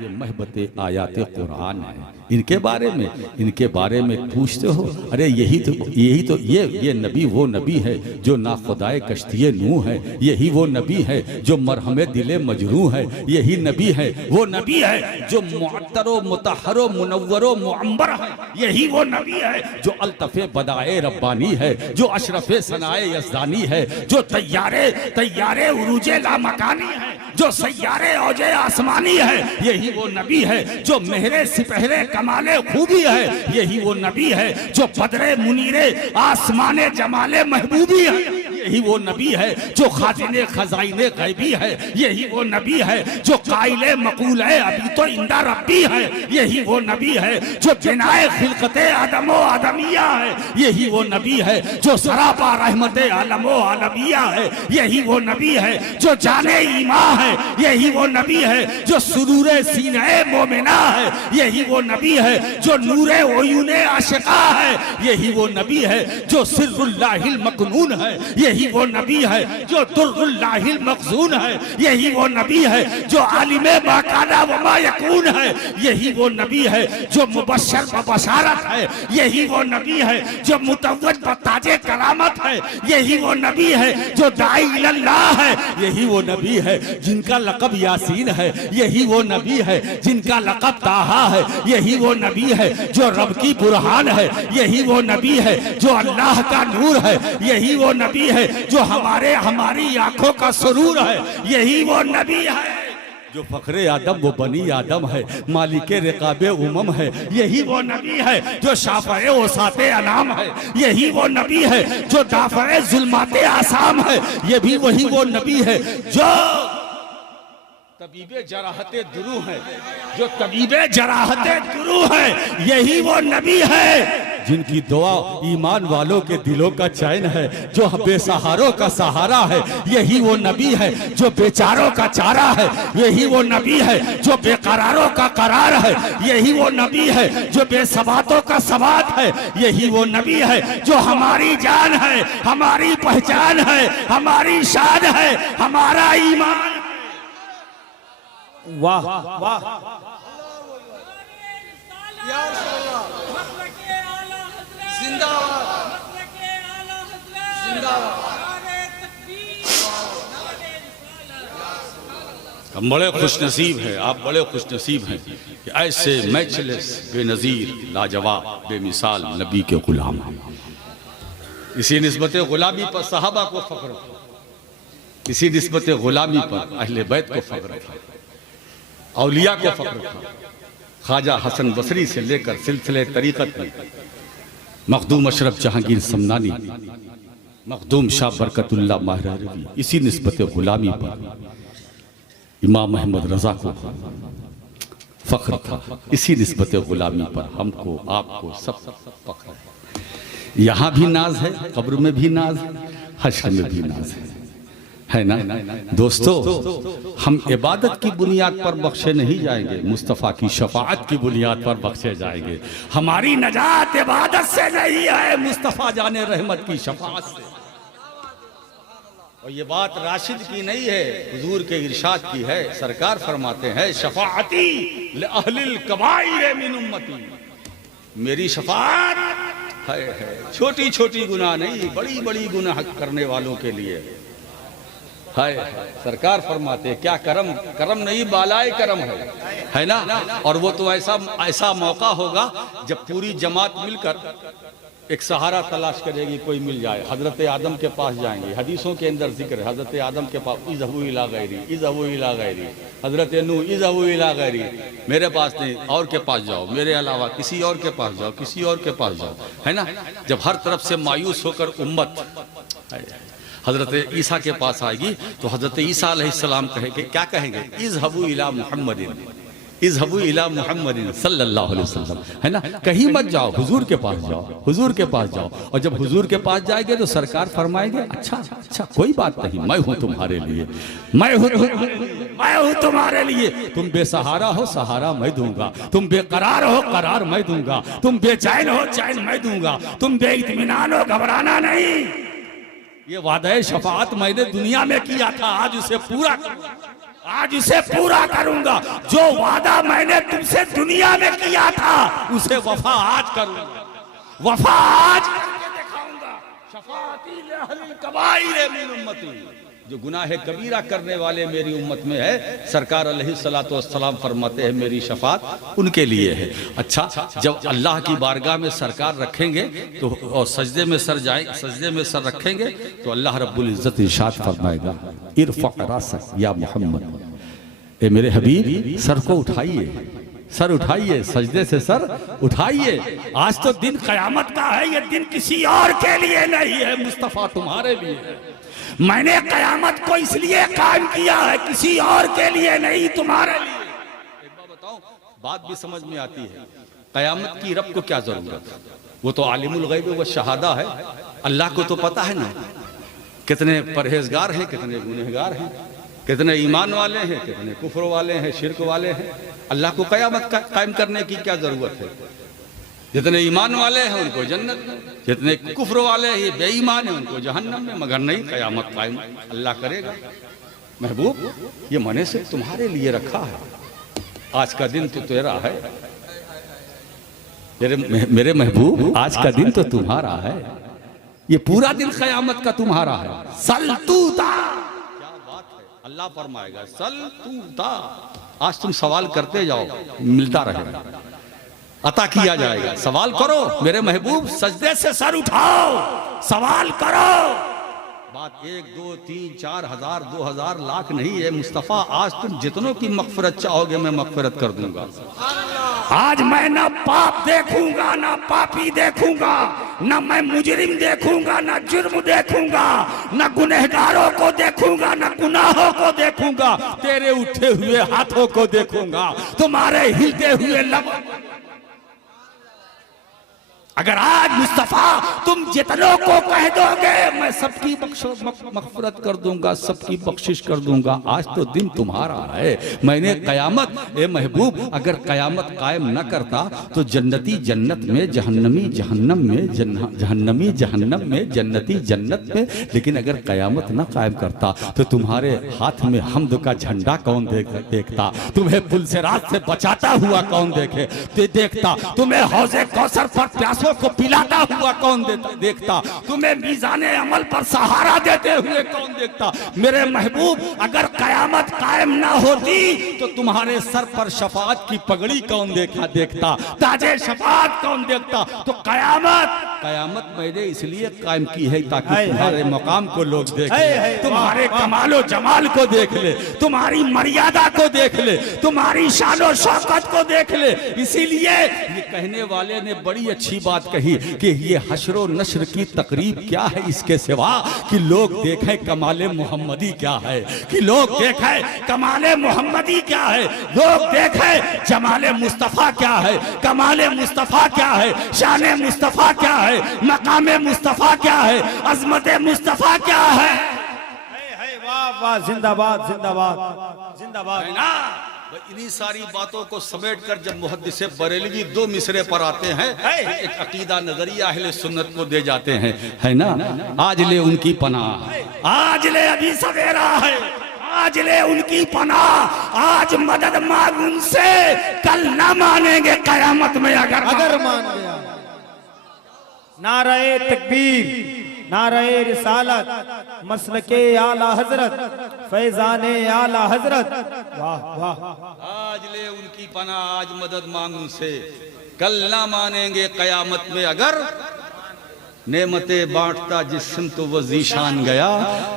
ये महबते आयात कुरान है। इनके बारे में पूछते हो। अरे यही तो ये नबी वो नबी है जो ना खुदाए कश्तिये नूह है, यही वो नबी है जो मरहमे दिले मजरू है, यही नबी है वो नबी है जो मुअत्तरो मुतहरो मुनव्वरो मुअम्बर है, यही वो नबी है जो अल्तफे बदाए रब्बानी है, जो अशरफे सनाए यज़दानी है, जो तैयारे उरूजे लामकानी है, जो सैयारे औजे आसमानी है, यही वो नबी है जो मेहरे सिपहरे कमाले खूबी है, यही वो नबी है जो बदरे मुनीरे आसमाने जमाले महबूबी है, यही वो नबी है जो खाजिने खजाइने गैबी है, यही वो नबी है जो काइले मकूल है अभी तो इंदा रब्बी है, यही वो नबी है जो बिनाए खिलकते आदमो आदमिया है, यही वो नबी है जो सरापा रहमते आलमो आलमिया है, यही वो नबी है जो जाने ईमा है, यही वो नबी है जो सुरूरे सीने मोमिना है, यही वो नबी है जो नूरे ओयूने आशिका है, यही वो नबी है जो सिर्रुल्लाहिल मकनून है, यही वो नबी है जो दुर्रुल्लाहिल मखजून है, यही वो नबी है जो आलिमे माकाना व मा यकून है, यही वो नबी है जो मुबश्शर व बशारत है, यही वो नबी है जो मुतव्वज व ताजे करामत है, यही वो नबी है जो दाई इल्लाह है, यही वो नबी है जिनका लक़ब यासीन है, यही वो नबी है जिनका लक़ब ताहा है, यही वो नबी है जो रब की बुरहान है, यही वो नबी है जो अल्लाह का नूर है, यही वो नबी है जो हमारी आंखों का सुरूर है, यही वो नबी है जो फखरे आदम वो बनी आदम है, मालिके रिकाबे उमम है, यही वो नबी है जो शाफ़े ओसाते अनाम है, यही वो नबी है जो दाफ़े जुल्माते आसाम है, ये भी वही वो नबी है जो तबीबे जराहते दुरू है, जो तबीबे जराहते दुरू है, यही वो नबी है जिनकी दुआ ईमान वालों के दिलों का चैन है, जो बेसहारों का सहारा है, यही वो नबी है जो बेचारों का चारा है, यही वो नबी है जो बेकरारों का करार है, यही वो नबी है जो बेसबातों का सबात है, यही वो नबी है जो हमारी जान है, हमारी पहचान है, हमारी शान है, हमारा ईमान। वाह वाह हम बड़े खुशनसीब हैं, आप बड़े खुशनसीब हैं कि ऐसे मैचलेस बेनज़ीर लाजवाब बेमिसाल नबी के गुलाम हैं। इसी निस्बत गुलामी पर सहाबा को फख्र था, इसी निस्बत गुलामी पर अहले बैत को फख्र था, औलिया को फख्र था। ख्वाजा हसन बसरी से लेकर सिलसिले तरीक़त में मखदूम अशरफ जहांगीर समनानी, मखदूम शाह बरकतुल्लाह महरवी, इसी निस्बत गुलामी पर इमाम अहमद रज़ा को फ़ख्र था, इसी निस्बत गुलामी पर हमको आपको सब फ़ख्र है। यहाँ भी नाज है, कब्र में भी नाज है, हश्र में भी नाज है ना दोस्तों। हम इबादत की बुनियाद पर बख्शे नहीं जाएंगे, मुस्तफ़ा की शफाअत की बुनियाद पर बख्शे जाएंगे। हमारी नजात इबादत से नहीं है, मुस्तफ़ा जाने रहमत की शफाअत से। और ये बात राशिद की नहीं है, हुजूर के इरशाद की है। सरकार फरमाते हैं शफाअती लिअहलिल कबाइर मिन उम्मती, मेरी शफाअत है छोटी छोटी गुनाह नहीं, बड़ी बड़ी गुनाह करने वालों के लिए है। सरकार फरमाते क्या करम, करम नहीं बालाए करम है ना। और वो तो ऐसा मौका होगा जब पूरी जमात मिलकर एक सहारा तलाश करेगी, कोई मिल जाए। हजरत आदम के पास जाएंगे, हदीसों के अंदर जिक्र है हजरत आदम के पास, इज़हबू इला गैरी, इज़हबू इला गैरी। हजरत नूह, इज़हबू इला गैरी, मेरे पास नहीं और के पास जाओ, मेरे अलावा किसी और के पास जाओ, किसी और के पास जाओ, है ना। जब हर तरफ से मायूस होकर उम्मत हजरत ईसा के पास आएगी तो हजरत ईसा अलैहिस्सलाम कहेंगे, क्या कहेंगे, इज़हबू इला मुहम्मदिन, इज़हबू इला मुहम्मदिन सल्लल्लाहु अलैहि वसल्लम, है ना। कहीं मत जाओ, हुजूर के पास जाओ, हुजूर के पास जाओ। और जब हुजूर के पास जाएंगे तो सरकार फरमाएंगे अच्छा अच्छा कोई बात नहीं, मैं हूं तुम्हारे लिए, मैं हूं तुम्हारे लिए। तुम बेसहारा हो, सहारा मैं दूंगा। तुम बेकरार हो, करार मैं दूंगा। तुम बेचैन हो, चैन मैं दूंगा। तुम बेइत्मीनान हो, घबराना नहीं। ये वादा शफाअत मैंने दुनिया में किया था, आज उसे पूरा आज इसे पूरा करूंगा। जो वादा मैंने तुमसे दुनिया में किया था उसे वफा आज करूंगा, वफा आज करके दिखाऊंगा। शफाअती लिअहलिल कबाइर मिन उम्मती, जो गुनाह कबीरा करने वाले मेरी उम्मत में है, सरकार अलैहिस्सलातु वस्सलाम फरमाते हैं मेरी शफात उनके लिए है। अच्छा, जब अल्लाह की बारगाह में सरकार रखेंगे तो और सजदे में सर रखेंगे तो अल्लाह रब्बुल इज्जत इरशाद फरमाएगा, इरफा रासक या मोहम्मद, ए मेरे हबीब सर को उठाइए, सर उठाइए, सजदे से सर उठाइए। आज तो दिन कयामत का है, ये दिन किसी और के लिए नहीं है, मुस्तफा तुम्हारे लिए है। मैंने कयामत को इसलिए कायम किया है, किसी और के लिए नहीं, तुम्हारे लिए। एक बात बताऊं, बात भी समझ में आती है, कयामत की रब को क्या जरूरत है? वो तो आलिमुल गैब व शहादा है, अल्लाह को तो पता है ना कितने परहेजगार हैं, कितने गुनहगार हैं, कितने ईमान वाले हैं, कितने कुफ्र वाले हैं, शिरक वाले हैं। अल्लाह को कयामत कायम करने की क्या जरूरत है? जितने ईमान वाले हैं उनको जन्नत में, जितने कुफ्र वाले हैं ये बेईमान हैं उनको जहन्नम में, मगर नहीं, कयामत कायम अल्लाह करेगा। महबूब, ये मने से तुम्हारे लिए रखा है, आज का दिन तो तेरा है। मेरे महबूब, आज का दिन तो तुम्हारा है, ये पूरा दिन कयामत का तुम्हारा है। सल तूता, क्या बात है, अल्लाह फरमाएगा सल तूता, आज तुम सवाल करते जाओ, मिलता रहेगा, अता किया जाएगा। सवाल करो मेरे महबूब, सजदे से सर उठाओ, सवाल करो। बात 1 2 3 4 हजार 2000 लाख नहीं है मुस्तफा, आज तुम जितनों की मगफिरत चाहोगे मैं मगफिरत कर दूंगा। आज मैं ना पाप देखूंगा, ना पापी देखूंगा, ना मैं मुजरिम देखूंगा, ना जुर्म देखूंगा, ना गुनहगारों को देखूंगा, ना गुनाहों को देखूंगा, तेरे उठे हुए हाथों को देखूंगा, तुम्हारे हिलते हुए लबों। अगर आज मुस्तफा तुम जितनों को कह दोगे मैं सबकी मगफिरत कर दूंगा, सबकी बख्शिश कर दूंगा, आज तो दिन तुम्हारा है। मैंने कयामत, ए महबूब, अगर कयामत कायम न करता तो जन्नती जन्नत में, जहन्नमी जहन्नम में, जहन्नमी जहन्नम में, जन्नती जन्नत में, लेकिन अगर कयामत न कायम करता तो तुम्हारे हाथ में हम्द का झंडा कौन देखता? तुम्हें पुलसिरात से बचाता हुआ कौन देखता? तुम्हें हौज़े कौसर पर प्यास को पिलाता हुआ कौन देखता? तुम्हें मीज़ाने अमल पर सहारा देते हुए कौन देखता? मेरे महबूब, अगर कयामत कायम ना होती तो तुम्हारे सर पर शफाअत की पगड़ी कौन देखता? ताजे शफाअत कौन देखता? तो कयामत मैंने इसलिए कायम की है ताकि तुम्हारे मकाम को लोग देखें, तुम्हारे कमालो जमाल को देख ले, तुम्हारी मर्यादा को देख ले, तुम्हारी शानो शौकत को देख ले। इसीलिए ये कहने वाले ने बड़ी अच्छी बात कही कि ये हश्र नश्र की तकरीब क्या है इसके सिवा कि लोग देखें कमाले मोहम्मदी क्या है, कि लोग देखें कमाले मोहम्मदी क्या है, लोग देखें जमाले मुस्तफा क्या है, कमाले मुस्तफा क्या है, शाने मुस्तफा क्या है, मकामे मुस्तफा क्या है, अजमते मुस्तफा क्या है। वाह वाह, जिंदाबाद जिंदाबाद जिंदाबाद। इन्हीं सारी बातों को समेट कर जब मुहद्दिसे बरेलवी 2 मिसरे पर आते हैं, एक अकीदा नजरिया अहले सुन्नत को दे जाते हैं, है ना, आज ले उनकी पनाह, आज ले अभी सवेरा है, आज ले उनकी पनाह, आज मदद मांग उनसे, कल ना मानेंगे कयामत में अगर मान गया। नारे तकबीर, नारे रिसालत, मसलके आला हजरत, फैजाने आला हजरत। वाह वाह, आज ले उनकी पनाह, आज मदद मांग उनसे, कल ना मानेंगे कयामत में अगर। नेमते बांटता जिस्म तो वो जीशान गया,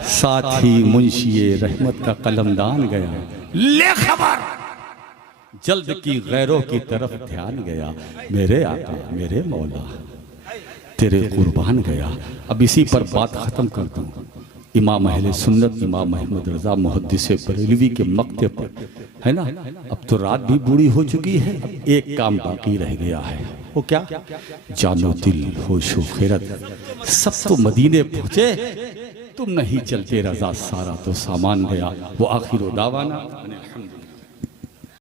साथ ही मुंशिए रहमत का कलमदान गया। ले खबर, जल्द की गैरों की तरफ ध्यान गया, मेरे आका मेरे मौला तेरे कुर्बान गया। अब इसी पर बात खत्म कर दूं। इमाम अहले सुन्नत इमाम अहमद रजा मुहद्दिसे बरेलवी के मक्ते पर, है ना, अब तो रात भी बूढ़ी हो चुकी है, अब एक काम बाकी रह गया है, वो क्या? जानो दिल होशो खैरत सब तो मदीने पहुंचे, तुम नहीं चलते रजा सारा तो सामान गया। वो आखिर दावाना